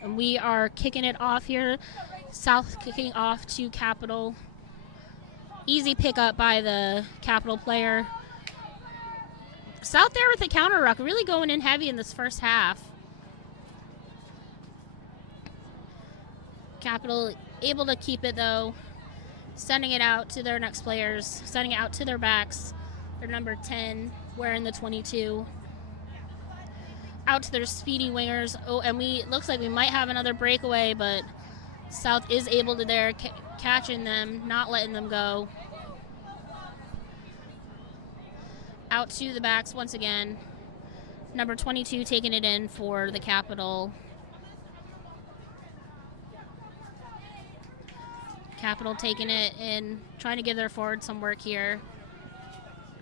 And we are kicking it off here. South kicking off to Capital. Easy pickup by the Capital player. South there with the counter ruck, really going in heavy in this first half. Capital able to keep it though. Sending it out to their next players, sending it out to their backs. Their number 10 wearing the 22. Out to their speedy wingers. Oh, and looks like we might have another breakaway, but South is able to there catching them, not letting them go. Out to the backs once again. Number 22 taking it in for the Capital. Capital taking it in, trying to give their forward some work here.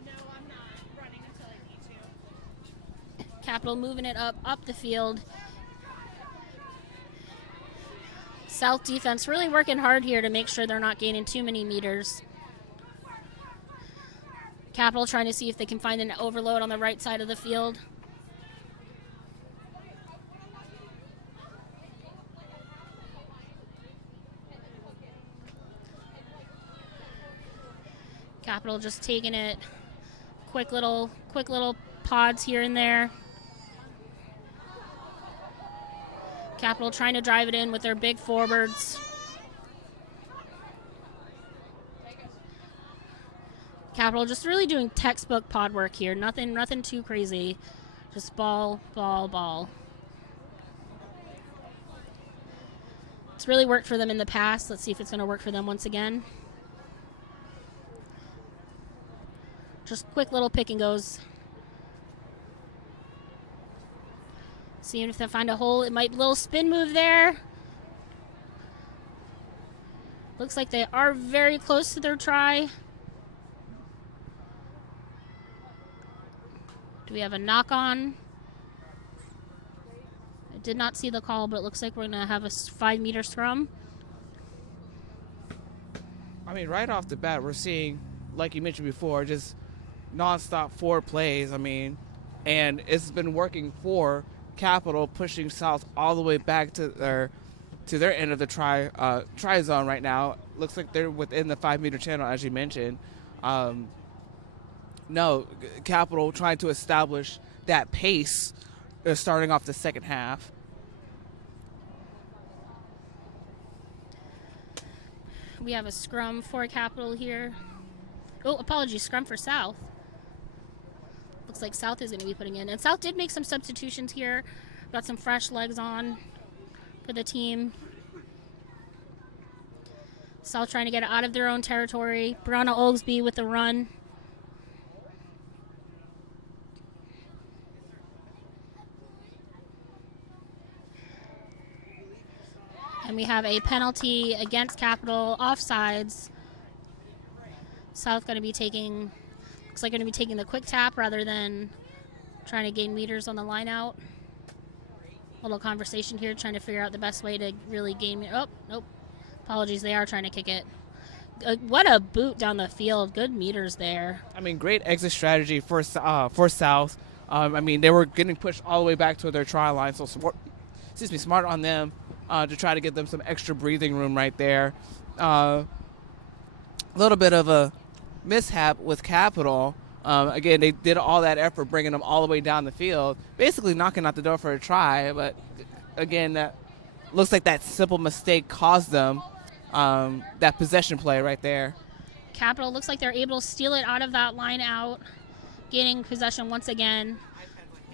No, I'm not running until I need to. Capital moving it up the field. South defense really working hard here to make sure they're not gaining too many meters. Capital trying to see if they can find an overload on the right side of the field. Capital just taking it, quick little pods here and there. Capital trying to drive it in with their big forwards. Capital just really doing textbook pod work here. Nothing too crazy. Just ball, ball, ball. It's really worked for them in the past. Let's see if it's going to work for them once again. Just quick little pick and goes. Seeing if they find a hole. It might be a little spin move there. Looks like they are very close to their try. Do we have a knock on? I did not see the call, but it looks like we're going to have a 5-meter scrum. I mean, right off the bat, we're seeing, like you mentioned before, just nonstop forward plays. I mean, and it's been working for Capital, pushing South all the way back to their end of the try zone right now. Looks like they're within the 5-meter channel, as you mentioned. No, Capital trying to establish that pace starting off the second half. We have a scrum for Capital here. Oh, apologies, scrum for South. Looks like South is going to be putting in. And South did make some substitutions here. Got some fresh legs on for the team. South trying to get it out of their own territory. Brianna Oglesby with the run. And we have a penalty against Capital, offsides. South going to be taking, looks like going to be taking the quick tap rather than trying to gain meters on the line out. A little conversation here, trying to figure out the best way to really gain. Oh, nope. Apologies, they are trying to kick it. What a boot down the field. Good meters there. I mean, great exit strategy for South. I mean, they were getting pushed all the way back to their try line, so smart on them to try to give them some extra breathing room right there. A little bit of a mishap with Capital. Again, they did all that effort bringing them all the way down the field, basically knocking out the door for a try. But again, that looks like that simple mistake caused them that possession play right there. Capital looks like they're able to steal it out of that line out, gaining possession once again,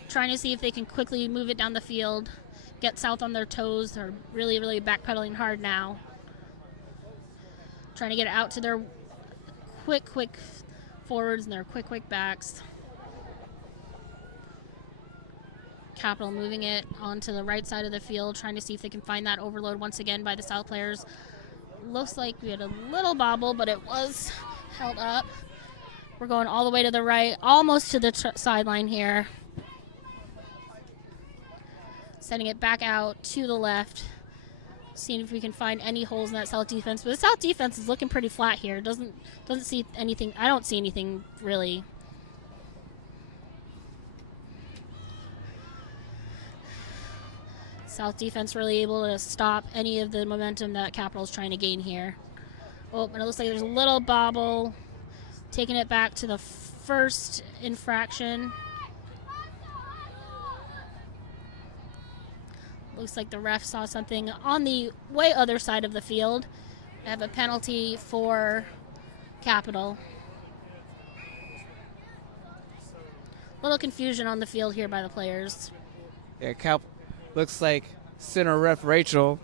trying to see if they can quickly move it down the field, get South on their toes. They're really, really backpedaling hard now. Trying to get it out to their quick forwards and their quick backs. Capital moving it onto the right side of the field, trying to see if they can find that overload once again by the South players. Looks like we had a little bobble, but it was held up. We're going all the way to the right, almost to the sideline here. Sending it back out to the left. Seeing if we can find any holes in that South defense. But the South defense is looking pretty flat here. Doesn't see anything. I don't see anything really. South defense really able to stop any of the momentum that Capital's trying to gain here. Oh, and it looks like there's a little bobble, taking it back to the first infraction. Looks like the ref saw something on the way other side of the field. I have a penalty for Capital. Little confusion on the field here by the players. Yeah, looks like center ref Rachel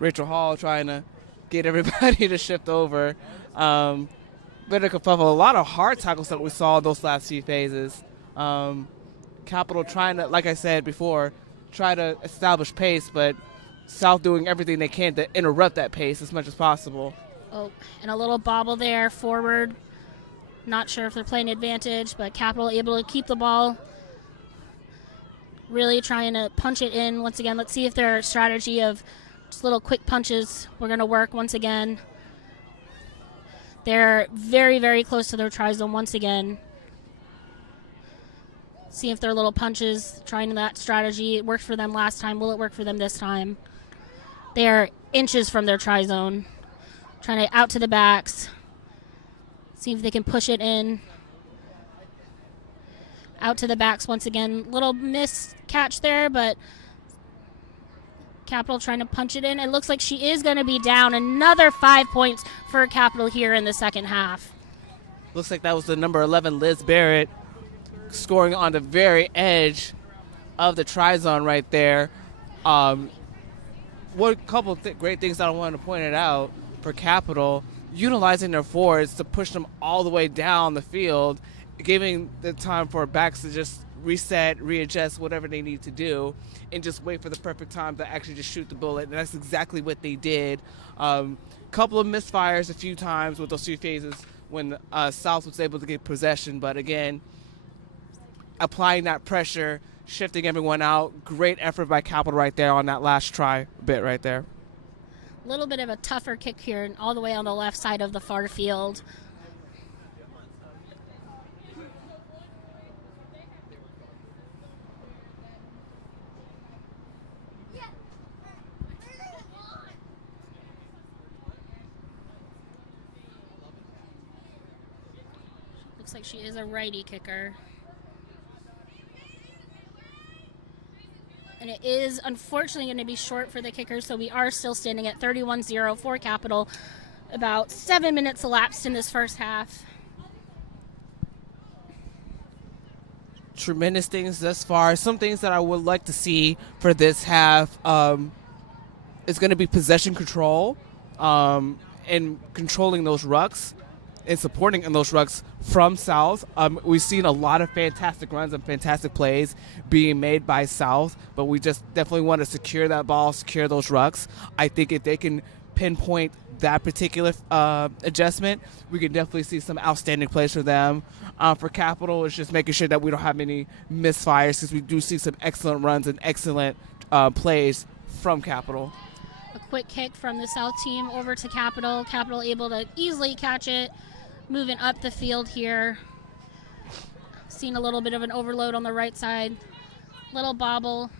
Hall trying to get everybody to shift over. Bit of kerfuffle. A lot of hard tackles that we saw in those last few phases. Capital trying to, like I said before, try to establish pace, but South doing everything they can to interrupt that pace as much as possible. Oh, and a little bobble there forward. Not sure if they're playing advantage, but Capital able to keep the ball. Really trying to punch it in once again. Let's see if their strategy of just little quick punches we're going to work once again. They're very, very close to their try zone once again. See if their little punches, trying that strategy, it worked for them last time. Will it work for them this time? They're inches from their try zone. Trying to out to the backs. See if they can push it in. Out to the backs once again. Little miss catch there, but Capital trying to punch it in. It looks like she is going to be down. Another 5 points for Capital here in the second half. Looks like that was the number 11, Liz Barrett, scoring on the very edge of the try zone right there. One couple of great things that I wanted to point it out for Capital, utilizing their forwards to push them all the way down the field, giving the time for backs to just reset, readjust, whatever they need to do, and just wait for the perfect time to actually just shoot the bullet. And that's exactly what they did. Couple of misfires a few times with those few phases when South was able to get possession, but again, applying that pressure, shifting everyone out. Great effort by Capital right there on that last try bit right there. A little bit of a tougher kick here, all the way on the left side of the far field. Looks like she is a righty kicker. And it is unfortunately going to be short for the kicker, so we are still standing at 31-0 for Capital. About 7 minutes elapsed in this first half. Tremendous things thus far. Some things that I would like to see for this half is going to be possession control and controlling those rucks and supporting in those rucks from South. We've seen a lot of fantastic runs and fantastic plays being made by South, but we just definitely want to secure that ball, secure those rucks. I think if they can pinpoint that particular adjustment, we can definitely see some outstanding plays for them. For Capital, it's just making sure that we don't have any misfires, because we do see some excellent runs and excellent plays from Capital. A quick kick from the South team over to Capital. Capital able to easily catch it. Moving up the field here. Seeing a little bit of an overload on the right side. Little bobble.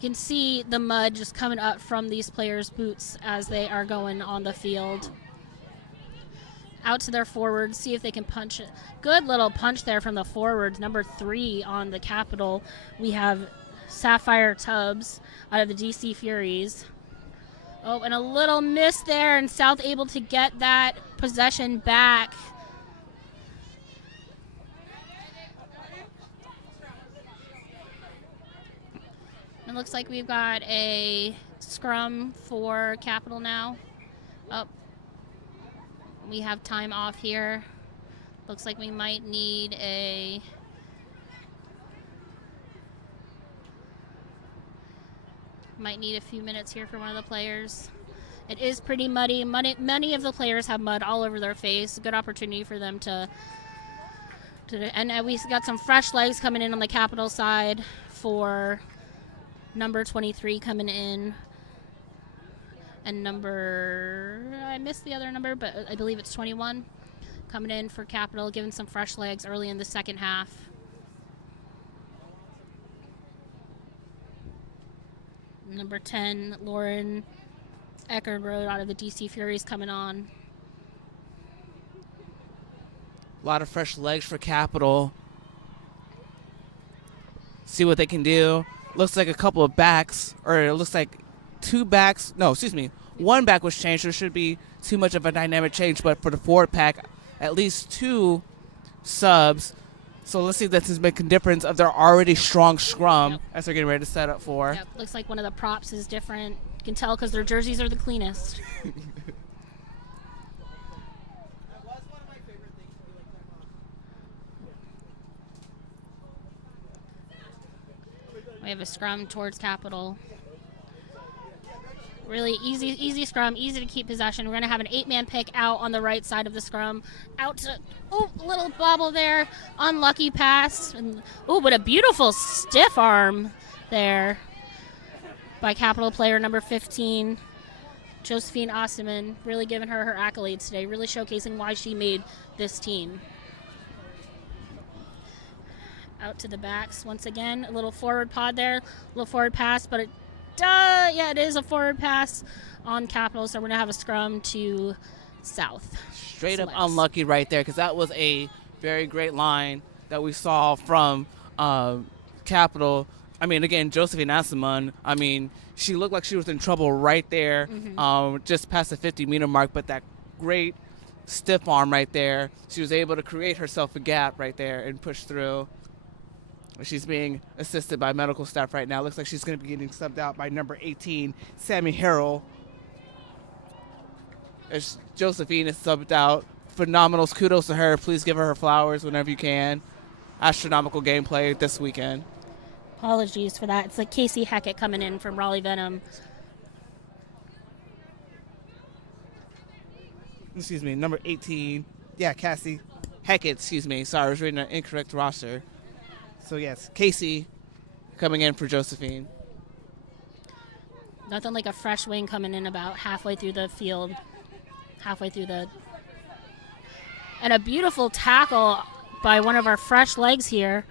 You can see the mud just coming up from these players' boots as they are going on the field. Out to their forwards, see if they can punch it. Good little punch there from the forwards. Number 3 on the Capital. We have Sapphire Tubbs out of the DC Furies. Oh, and a little miss there, and South able to get that possession back. It looks like we've got a scrum for Capital now. Oh, we have time off here. Looks like we might need a few minutes here for one of the players. It is pretty muddy. Many of the players have mud all over their face. A good opportunity for them to and we got some fresh legs coming in on the Capital side for number 23 coming in. And I missed the other number, but I believe it's 21 coming in for Capital, giving some fresh legs early in the second half. Number 10, Lauren Eckenrode out of the DC Furies coming on. A lot of fresh legs for Capital. See what they can do. Looks like a couple of backs, or it looks like two backs. No, excuse me. One back was changed. There shouldn't be too much of a dynamic change, but for the forward pack, at least two subs. So let's see if this is making a difference of their already strong scrum as they're getting ready to set up for. Yep, looks like one of the props is different. You can tell because their jerseys are the cleanest. We have a scrum towards Capital. Really easy scrum, easy to keep possession. We're going to have an 8-man pick out on the right side of the scrum. Out to, little bobble there. Unlucky pass. And, but a beautiful stiff arm there by Capital player number 15, Josephine Osterman. Really giving her accolades today. Really showcasing why she made this team. Out to the backs once again. A little forward pod there. A little forward pass, but it is a forward pass on Capital, so we're going to have a scrum to South. Straight up unlucky right there, because that was a very great line that we saw from Capital. I mean, again, Josephine Asselman, I mean, she looked like she was in trouble right there, just past the 50-meter mark, but that great stiff arm right there, she was able to create herself a gap right there and push through. She's being assisted by medical staff right now. Looks like she's going to be getting subbed out by number 18, Sammy Harrell. As Josephine is subbed out. Phenomenal. Kudos to her. Please give her flowers whenever you can. Astronomical gameplay this weekend. Apologies for that. It's like Casey Hackett coming in from Raleigh Venom. Excuse me, number 18. Yeah, Cassie Hackett, excuse me. Sorry, I was reading an incorrect roster. So, yes, Casey coming in for Josephine. Nothing like a fresh wing coming in about halfway through the field. And a beautiful tackle by one of our fresh legs here.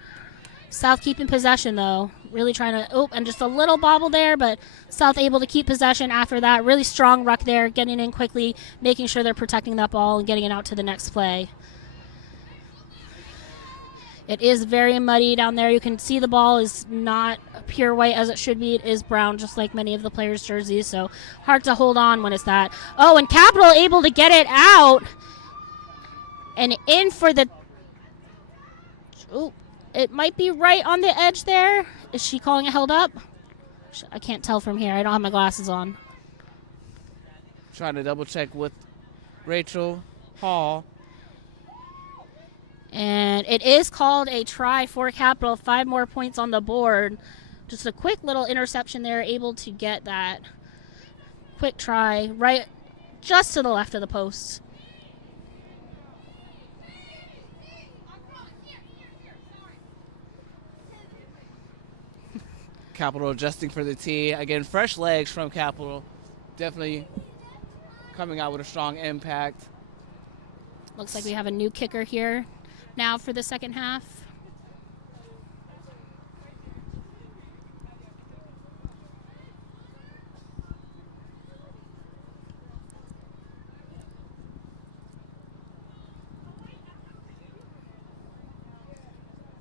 South keeping possession, though. Really trying to, and just a little bobble there, but South able to keep possession after that. Really strong ruck there, getting in quickly, making sure they're protecting that ball and getting it out to the next play. It is very muddy down there. You can see the ball is not pure white as it should be. It is brown, just like many of the players' jerseys, so hard to hold on when it's that. And Capital able to get it out and in for the... It might be right on the edge there. Is she calling it held up? I can't tell from here. I don't have my glasses on. Trying to double check with Rachel Hall. And it is called a try for Capital. 5 more points on the board. Just a quick little interception there, able to get that quick try right just to the left of the post. Capital adjusting for the tee. Again, fresh legs from Capital. Definitely coming out with a strong impact. Looks like we have a new kicker here now for the second half.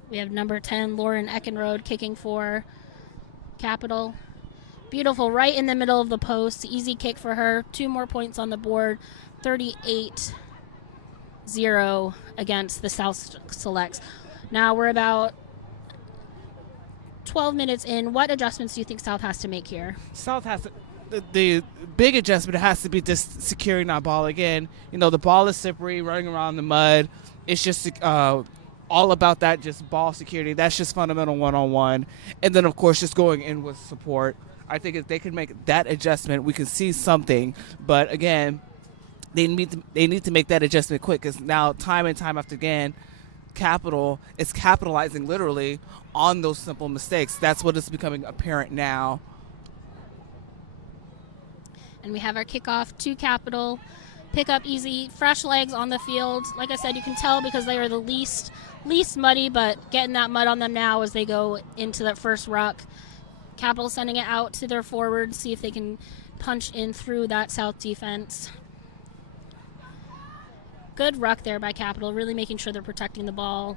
We have number 10, Lauren Eckenrode, kicking for Capital. Beautiful, right in the middle of the post. Easy kick for her. 2 more points on the board. 38-0 against the South Selects. Now we're about 12 minutes in. What adjustments do you think South has to make here? South has to, the big adjustment has to be just securing that ball again. You know, the ball is slippery, running around the mud. It's just all about that, just ball security. That's just fundamental one-on-one. And then, of course, just going in with support. I think if they can make that adjustment, we can see something. But, again, they need to make that adjustment quick, because now time and time after again, Capital is capitalizing literally on those simple mistakes. That's what is becoming apparent now. And we have our kickoff to Capital. Pick up easy, fresh legs on the field. Like I said, you can tell because they are the least muddy, but getting that mud on them now as they go into that first ruck. Capital sending it out to their forwards, see if they can punch in through that South defense. Good ruck there by Capital, really making sure they're protecting the ball.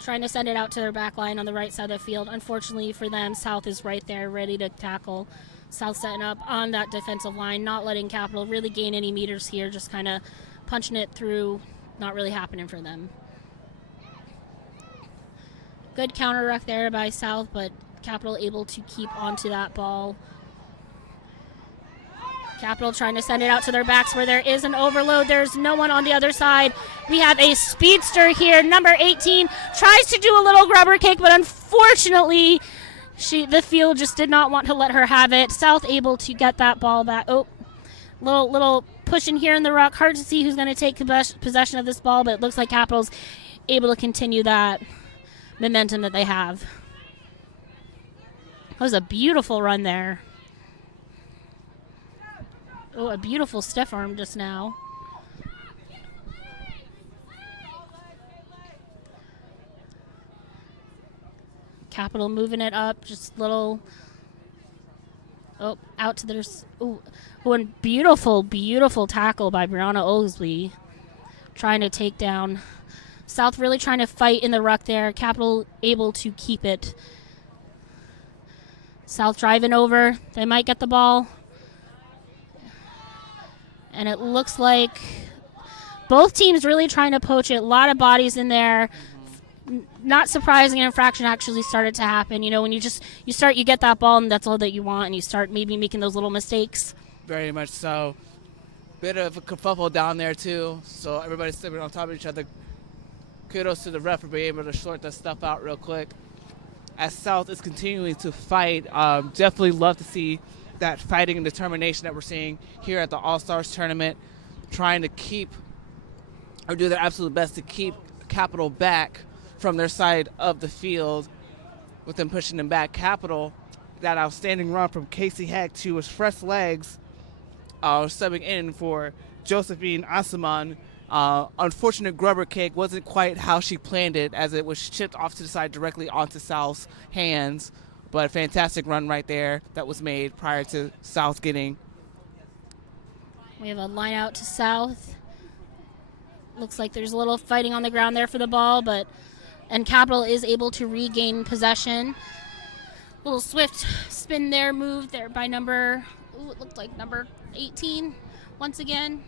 Trying to send it out to their back line on the right side of the field. Unfortunately for them, South is right there, ready to tackle. South setting up on that defensive line, not letting Capital really gain any meters here, just kind of punching it through, not really happening for them. Good counter ruck there by South, but Capital able to keep onto that ball. Capital trying to send it out to their backs where there is an overload. There's no one on the other side. We have a speedster here. Number 18 tries to do a little grubber kick, but unfortunately, the field just did not want to let her have it. South able to get that ball back. Oh, little push in here in the ruck. Hard to see who's going to take possession of this ball, but it looks like Capital's able to continue that momentum that they have. That was a beautiful run there. Oh, a beautiful stiff arm just now. Capital moving it up, just little. Oh, out to their. Oh, and beautiful tackle by Brianna Oglesby. Trying to take down. South really trying to fight in the ruck there. Capital able to keep it. South driving over. They might get the ball. And it looks like both teams really trying to poach it. A lot of bodies in there. Not surprising, an infraction actually started to happen. You know, when you get that ball and that's all that you want, and you start maybe making those little mistakes. Very much so. Bit of a kerfuffle down there too. So everybody's sitting on top of each other. Kudos to the ref for being able to sort that stuff out real quick. As South is continuing to fight, definitely love to see that fighting and determination that we're seeing here at the All-Stars tournament, trying to do their absolute best to keep Capital back from their side of the field with them pushing them back. Capital, that outstanding run from Casey Heck to his fresh legs, subbing in for Josephine Asaman. Unfortunate grubber kick wasn't quite how she planned it, as it was chipped off to the side directly onto South's hands. But a fantastic run right there that was made prior to South getting. We have a line out to South. Looks like there's a little fighting on the ground there for the ball, and Capital is able to regain possession. Little swift spin there, move there by number 18 once again.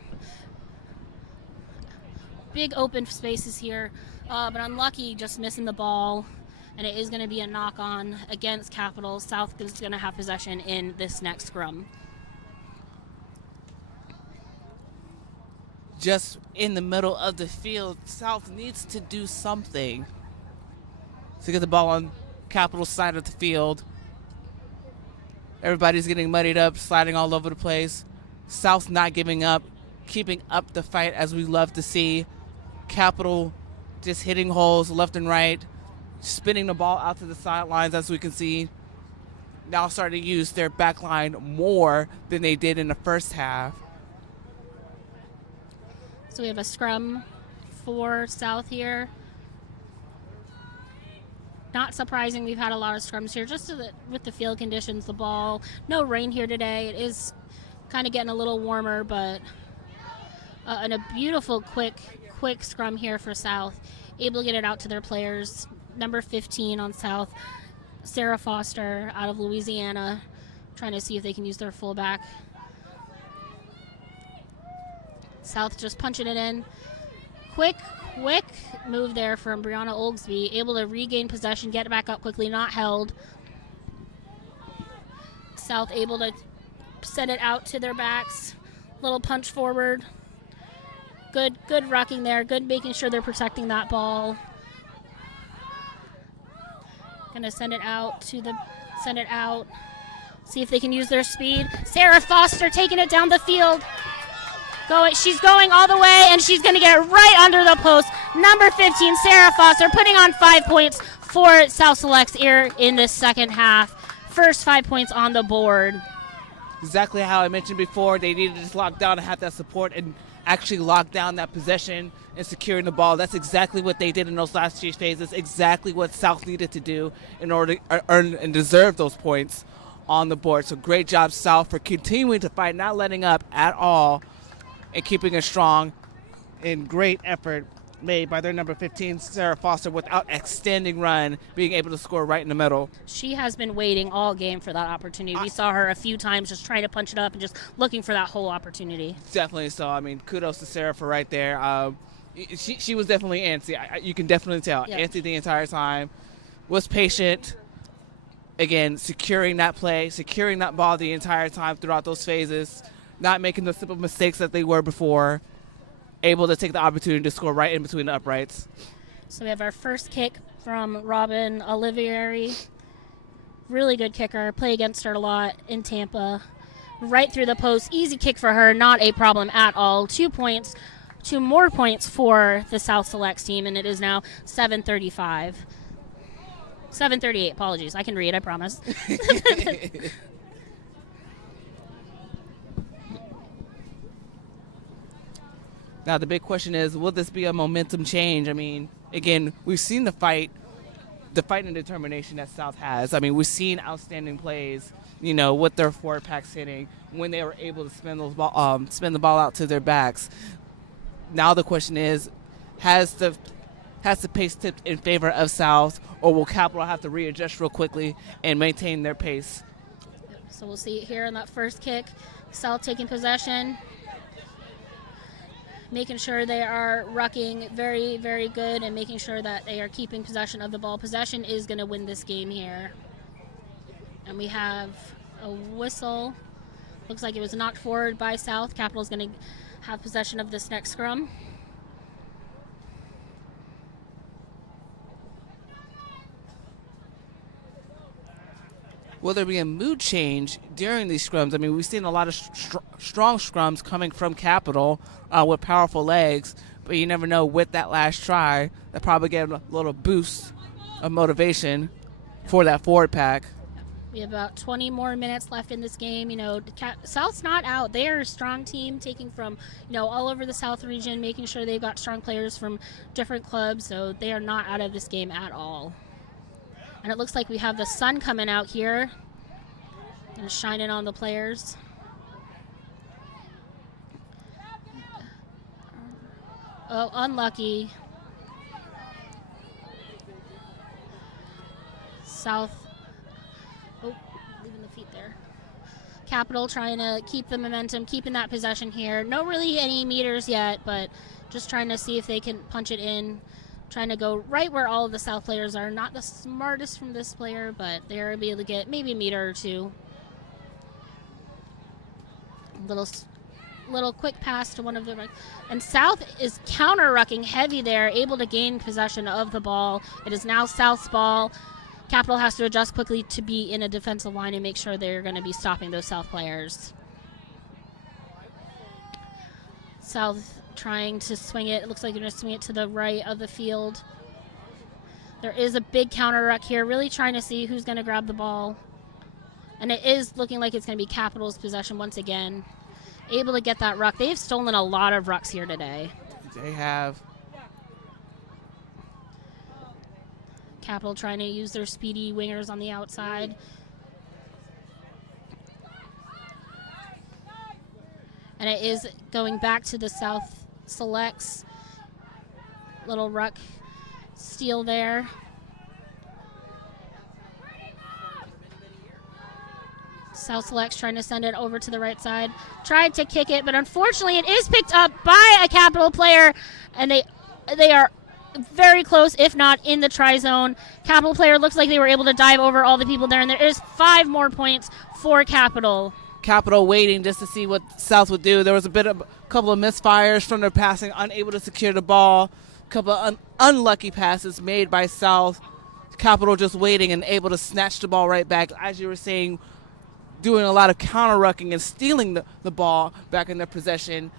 Big open spaces here, but unlucky just missing the ball. And it is going to be a knock-on against Capital. South is going to have possession in this next scrum. Just in the middle of the field, South needs to do something to get the ball on Capital's side of the field. Everybody's getting muddied up, sliding all over the place. South not giving up, keeping up the fight as we love to see. Capital just hitting holes left and right, spinning the ball out to the sidelines, as we can see. Now starting to use their back line more than they did in the first half. So we have a scrum for South here. Not surprising, we've had a lot of scrums here, just with the field conditions, the ball. No rain here today. It is kind of getting a little warmer, but and a beautiful, quick scrum here for South. Able to get it out to their players. Number 15 on South, Sarah Foster out of Louisiana, trying to see if they can use their fullback. South just punching it in. Quick move there from Brianna Oglesby, able to regain possession, get it back up quickly, not held. South able to send it out to their backs. Little punch forward. Good rucking there. Good making sure they're protecting that ball. Gonna send it out. See if they can use their speed. Sarah Foster taking it down the field. She's going all the way, and she's gonna get right under the post. Number 15, Sarah Foster, putting on 5 points for South Selects here in this second half. First 5 points on the board. exactly how I mentioned before. They needed to just lock down and have that support and actually lock down that possession and securing the ball. That's exactly what they did in those last few phases, exactly what South needed to do in order to earn and deserve those points on the board. So great job, South, for continuing to fight, not letting up at all, and keeping it strong. And great effort made by their number 15, Sarah Foster, without extending run, being able to score right in the middle. She has been waiting all game for that opportunity. We saw her a few times just trying to punch it up and just looking for that whole opportunity. Definitely so. I mean, kudos to Sarah for right there. She was definitely antsy. You can definitely tell. Yeah. Antsy the entire time. Was patient. Again, securing that play, securing that ball the entire time throughout those phases. Not making the simple mistakes that they were before. Able to take the opportunity to score right in between the uprights. So we have our first kick from Robin Olivieri. Really good kicker. Play against her a lot in Tampa. Right through the post. Easy kick for her. Not a problem at all. 2 points. 2 more points for the South Selects team, and it is now 7:35. 7:38, apologies. I can read, I promise. Now, the big question is, will this be a momentum change? I mean, again, we've seen the fight and determination that South has. I mean, we've seen outstanding plays, with their forward packs hitting when they were able to spin the ball out to their backs. Now the question is, has the pace tipped in favor of South, or will Capital have to readjust real quickly and maintain their pace? So we'll see it here in that first kick. South taking possession. Making sure they are rucking very, very good and making sure that they are keeping possession of the ball. Possession is going to win this game here. And we have a whistle. Looks like it was knocked forward by South. Capital is going to have possession of this next scrum. Will there be a mood change during these scrums? I mean, we've seen a lot of strong scrums coming from Capital with powerful legs, but you never know with that last try. That probably gave a little boost of motivation for that forward pack. We have about 20 more minutes left in this game. South's not out. They are a strong team, taking from all over the South region, making sure they've got strong players from different clubs, so they are not out of this game at all. And it looks like we have the sun coming out here and shining on the players. Oh, unlucky. South. Oh, leaving the feet there. Capital trying to keep the momentum, keeping that possession here. No really any meters yet, but just trying to see if they can punch it in. Trying to go right where all of the South players are. Not the smartest from this player, but they're able to get maybe a meter or two. Little quick pass to one of the... And South is counter-rucking heavy there, able to gain possession of the ball. It is now South's ball. Capital has to adjust quickly to be in a defensive line and make sure they're going to be stopping those South players. South trying to swing it. It looks like they're going to swing it to the right of the field. There is a big counter ruck here, really trying to see who's going to grab the ball. And it is looking like it's going to be Capital's possession once again. Able to get that ruck. They've stolen a lot of rucks here today. They have. Capital trying to use their speedy wingers on the outside. And it is going back to the South Selects. Little ruck steal there. South Selects trying to send it over to the right side. Tried to kick it, but unfortunately it is picked up by a Capital player, and they are very close, if not in the try zone. Capital player looks like they were able to dive over all the people there, and there is 5 more points for Capital. Capital waiting just to see what South would do. There was a couple of misfires from their passing, unable to secure the ball. A couple of unlucky passes made by South. Capital just waiting and able to snatch the ball right back. As you were saying, doing a lot of counter-rucking and stealing the ball back in their possession,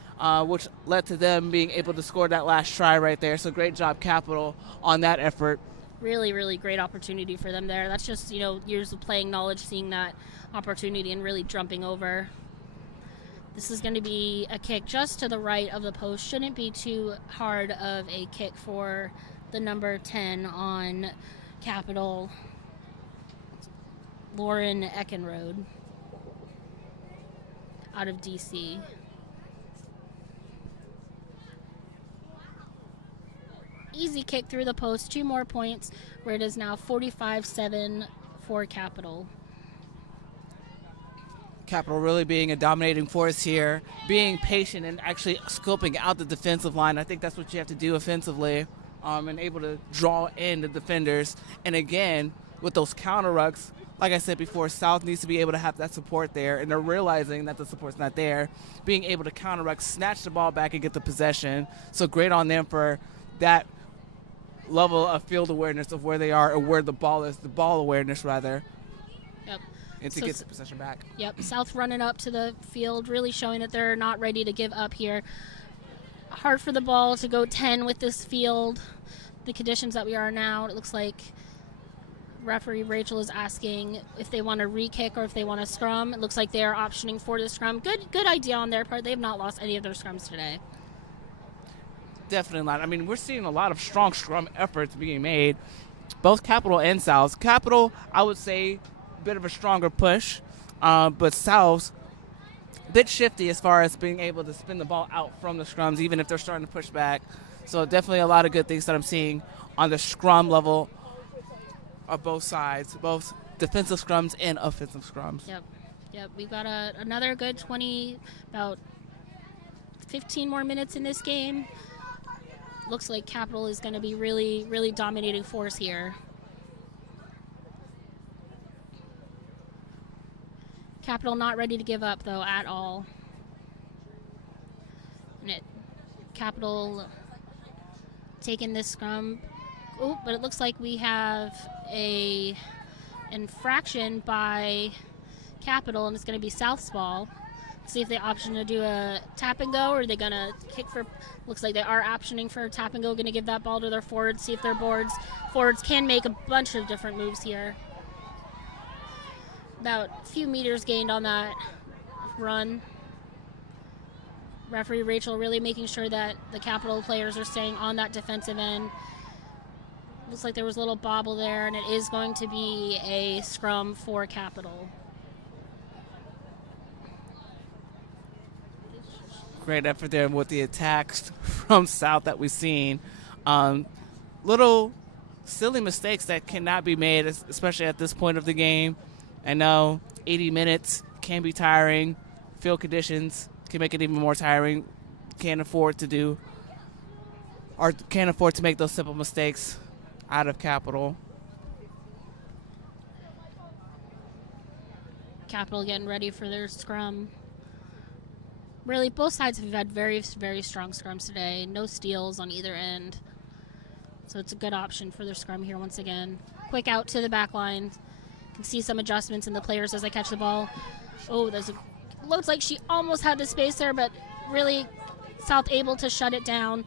which led to them being able to score that last try right there. So great job, Capital, on that effort. Really, really great opportunity for them there. That's just, years of playing knowledge, seeing that opportunity and really jumping over. This is going to be a kick just to the right of the post. Shouldn't be too hard of a kick for the number 10 on Capital, Lauren Eckenrode, out of DC. Easy kick through the post, 2 more points, where it is now 45-7 for Capital. Capital really being a dominating force here, being patient and actually scoping out the defensive line. I think that's what you have to do offensively, and able to draw in the defenders. And again, with those counter rucks, like I said before, South needs to be able to have that support there, and they're realizing that the support's not there, being able to counter ruck, snatch the ball back, and get the possession. So great on them for that level of field awareness of where they are and where the ball is, the ball awareness rather. Yep. And to get the possession back. Yep. South running up to the field, really showing that they're not ready to give up here. Hard for the ball to go 10 with this field. The conditions that we are now, it looks like referee Rachel is asking if they want to re-kick or if they want to scrum. It looks like they are optioning for the scrum. Good idea on their part. They have not lost any of their scrums today. Definitely not. I mean, we're seeing a lot of strong scrum efforts being made, both Capital and South. Capital, I would say, a bit of a stronger push, but South's a bit shifty as far as being able to spin the ball out from the scrums, even if they're starting to push back. So definitely a lot of good things that I'm seeing on the scrum level of both sides, both defensive scrums and offensive scrums. Yep. We've got another good about 15 more minutes in this game. Looks like Capital is going to be really, really dominating force here. Capital not ready to give up, though, at all. Capital taking this scrum. Oh, but it looks like we have a infraction by Capital, and it's going to be South's ball. See if they option to do a tap and go, or are they going to kick for... Looks like they are optioning for a tap and go, going to give that ball to their forwards, see if their forwards can make a bunch of different moves here. About a few meters gained on that run. Referee Rachel really making sure that the Capital players are staying on that defensive end. Looks like there was a little bobble there, and it is going to be a scrum for Capital. Great effort there with the attacks from South that we've seen. Little silly mistakes that cannot be made, especially at this point of the game. I know 80 minutes can be tiring. Field conditions can make it even more tiring. Can't afford to make those simple mistakes out of Capital. Capital getting ready for their scrum. Really, both sides have had very, very strong scrums today. No steals on either end. So it's a good option for their scrum here once again. Quick out to the back line. Can see some adjustments in the players as they catch the ball. Oh, looks like she almost had the space there, but really South able to shut it down.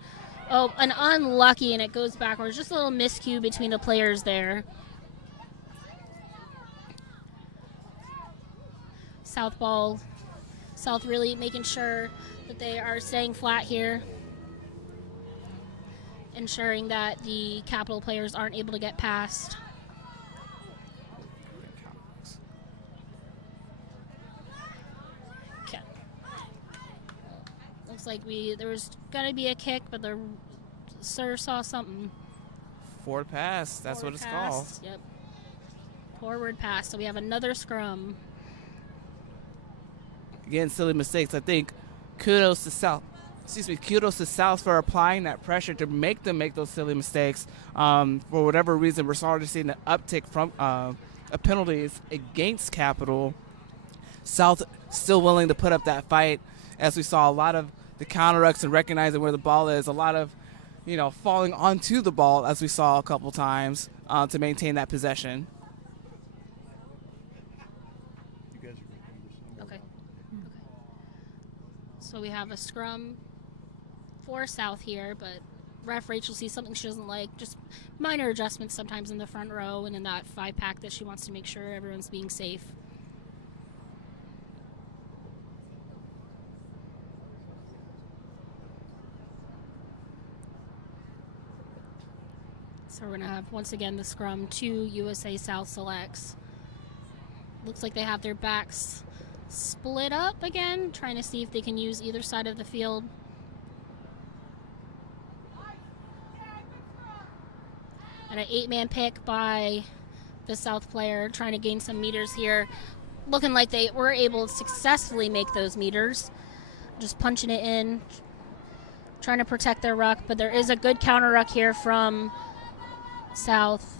Oh, an unlucky, and it goes backwards. Just a little miscue between the players there. South really making sure that they are staying flat here, ensuring that the Capital players aren't able to get past. Okay. Looks like there was going to be a kick, but the sir saw something. Forward pass, that's what it's called. Yep. Forward pass. So we have another scrum. Again, silly mistakes. I think kudos to South for applying that pressure to make them make those silly mistakes. For whatever reason, we're starting to see an uptick from penalties against Capital. South still willing to put up that fight, as we saw a lot of the counter-ups and recognizing where the ball is, a lot of falling onto the ball, as we saw a couple times, to maintain that possession. So we have a scrum for South here, but Ref Rachel sees something she doesn't like, just minor adjustments sometimes in the front row and in that 5-pack that she wants to make sure everyone's being safe. So we're going to have, once again, the scrum, 2 USA South selects. Looks like they have their backs split up again, trying to see if they can use either side of the field. And an 8-man pick by the South player, trying to gain some meters here. Looking like they were able to successfully make those meters. Just punching it in, trying to protect their ruck, but there is a good counter ruck here from South.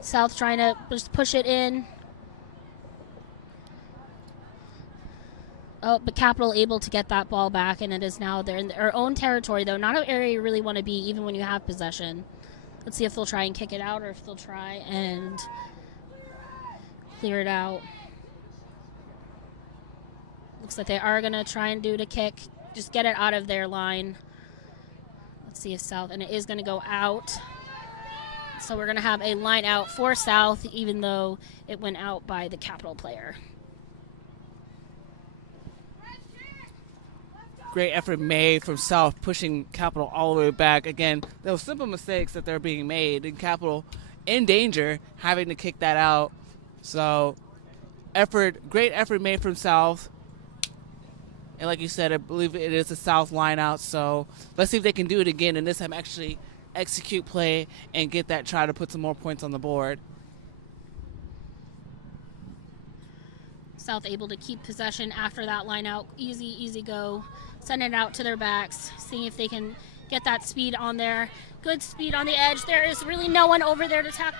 South trying to just push it in. Oh, but Capital able to get that ball back, and it is now they're in their own territory, though. Not an area you really want to be, even when you have possession. Let's see if they'll try and kick it out or if they'll try and clear it out. Looks like they are going to try and do the kick. Just get it out of their line. Let's see if South, and it is going to go out. So we're going to have a line out for South, even though it went out by the Capital player. Great effort made from South, pushing Capital all the way back. Again, those simple mistakes that they're being made, and Capital in danger, having to kick that out. So, great effort made from South. And like you said, I believe it is a South line out. So let's see if they can do it again, and this time actually execute play and get that try to put some more points on the board. South able to keep possession after that line out. Easy go. Send it out to their backs. Seeing if they can get that speed on there. Good speed on the edge. There is really no one over there to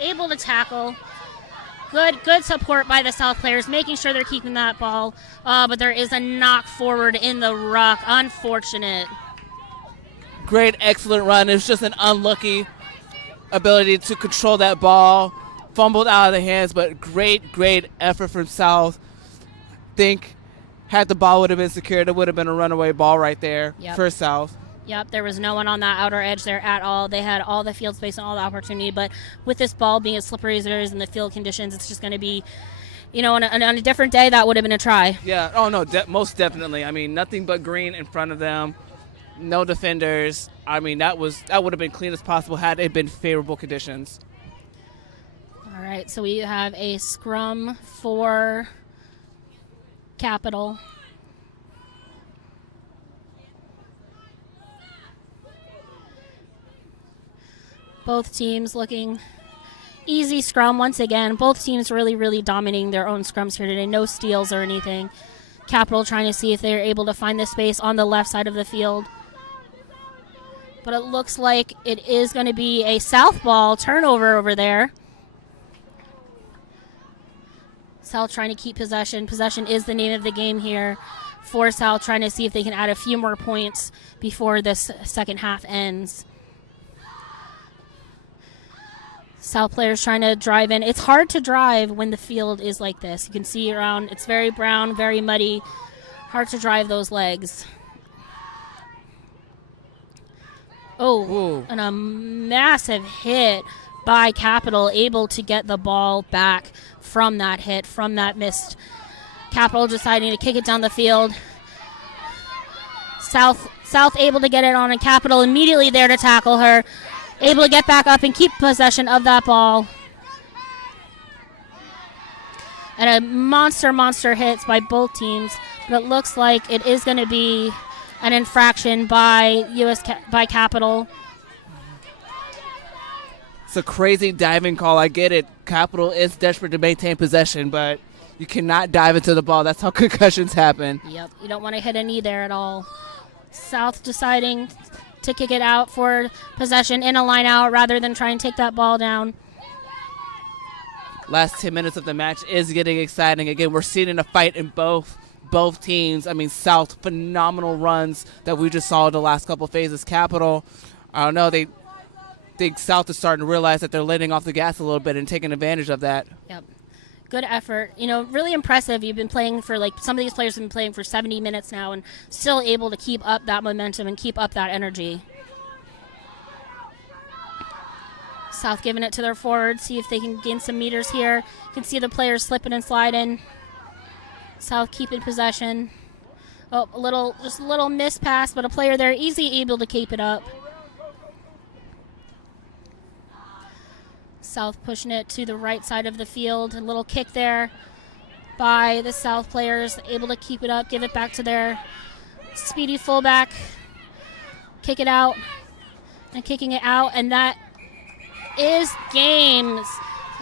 able to tackle. Good support by the South players, making sure they're keeping that ball. But there is a knock forward in the ruck. Unfortunate. Great, excellent run. It was just an unlucky ability to control that ball. Fumbled out of the hands, but great effort from South. Think had the ball would have been secured, it would have been a runaway ball right there for South. Yep, there was no one on that outer edge there at all. They had all the field space and all the opportunity, but with this ball being as slippery as it is in the field conditions, it's just going to be, on a different day, that would have been a try. Yeah, oh no, most definitely. I mean, nothing but green in front of them, no defenders. I mean, that would have been clean as possible had it been favorable conditions. All right, so we have a scrum for Capital. Both teams looking easy scrum once again. Both teams really dominating their own scrums here today. No steals or anything. Capital trying to see if they're able to find the space on the left side of the field. But it looks like it is going to be a South ball turnover over there. South trying to keep possession. Possession is the name of the game here for South, trying to see if they can add a few more points before this second half ends. South players trying to drive in. It's hard to drive when the field is like this. You can see around, it's very brown, very muddy. Hard to drive those legs. Oh, ooh. And a massive hit by Capital, able to get the ball back from that hit, from that missed. Capital deciding to kick it down the field. South able to get it on, and Capital immediately there to tackle her. Able to get back up and keep possession of that ball. And a monster hits by both teams. But it looks like it is going to be an infraction by by Capital. It's a crazy diving call. I get it. Capital is desperate to maintain possession, but you cannot dive into the ball. That's how concussions happen. Yep, you don't want to hit a knee there at all. South deciding to kick it out for possession in a line out rather than try and take that ball down. Last 10 minutes of the match is getting exciting. Again, we're seeing a fight in both teams. I mean, South, phenomenal runs that we just saw in the last couple phases. Capital, I don't know, they think South is starting to realize that they're letting off the gas a little bit and taking advantage of that. Yep. Good effort. You know, really impressive. You've been playing for, like, some of these players have been playing for 70 minutes now and still able to keep up that momentum and keep up that energy. South giving it to their forwards, see if they can gain some meters here. You can see the players slipping and sliding. South keeping possession. Oh, just a little miss pass, but a player there easy able to keep it up. South pushing it to the right side of the field. A little kick there by the South players, able to keep it up, give it back to their speedy fullback. Kick it out and kicking it out, and that is games.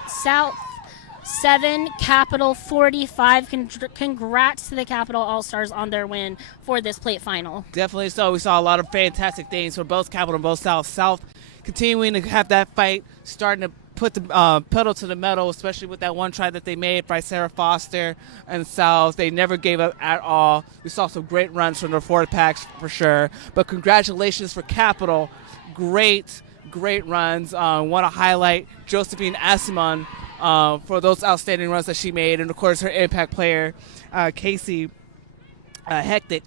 South 7, Capital 45. Congrats to the Capital All-Stars on their win for this plate final. Definitely so. We saw a lot of fantastic things for both Capital and both South. South continuing to have that fight, starting to put the pedal to the metal, especially with that one try that they made by Sarah Foster. And South, they never gave up at all. We saw some great runs from their forward packs for sure. But congratulations for Capital. Great runs. Want to highlight Josephine Asimon for those outstanding runs that she made. And, of course, her impact player, Casey Hectic,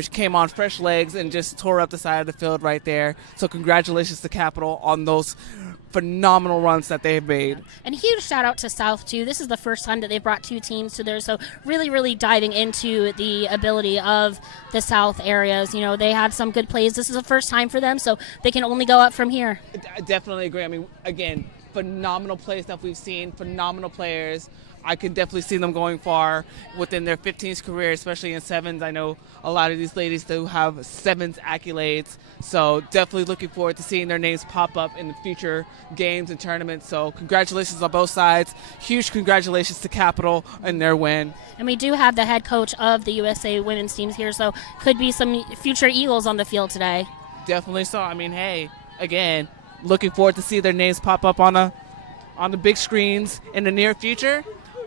she came on fresh legs and just tore up the side of the field right there. So congratulations to Capital on those phenomenal runs that they've made. And a huge shout out to South too. This is the first time that they've brought two teams to there, so really diving into the ability of the South areas. You know, they had some good plays. This is the first time for them, so they can only go up from here. I definitely agree. I mean, again, phenomenal plays that we've seen, phenomenal players. I can definitely see them going far within their 15s career, especially in sevens. I know a lot of these ladies do have sevens accolades, so definitely looking forward to seeing their names pop up in the future games and tournaments. So congratulations on both sides. Huge congratulations to Capital and their win. And we do have the head coach of the USA women's teams here, so could be some future Eagles on the field today. Definitely so. I mean, hey, again, looking forward to see their names pop up on the big screens in the near future.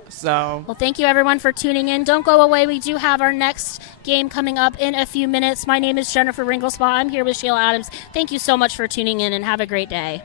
So, well, thank you everyone for tuning in. Don't go away. We do have our next game coming up in a few minutes. My name is Jennifer Ringelspaw. I'm here with Sheila Adams. Thank you so much for tuning in and have a great day.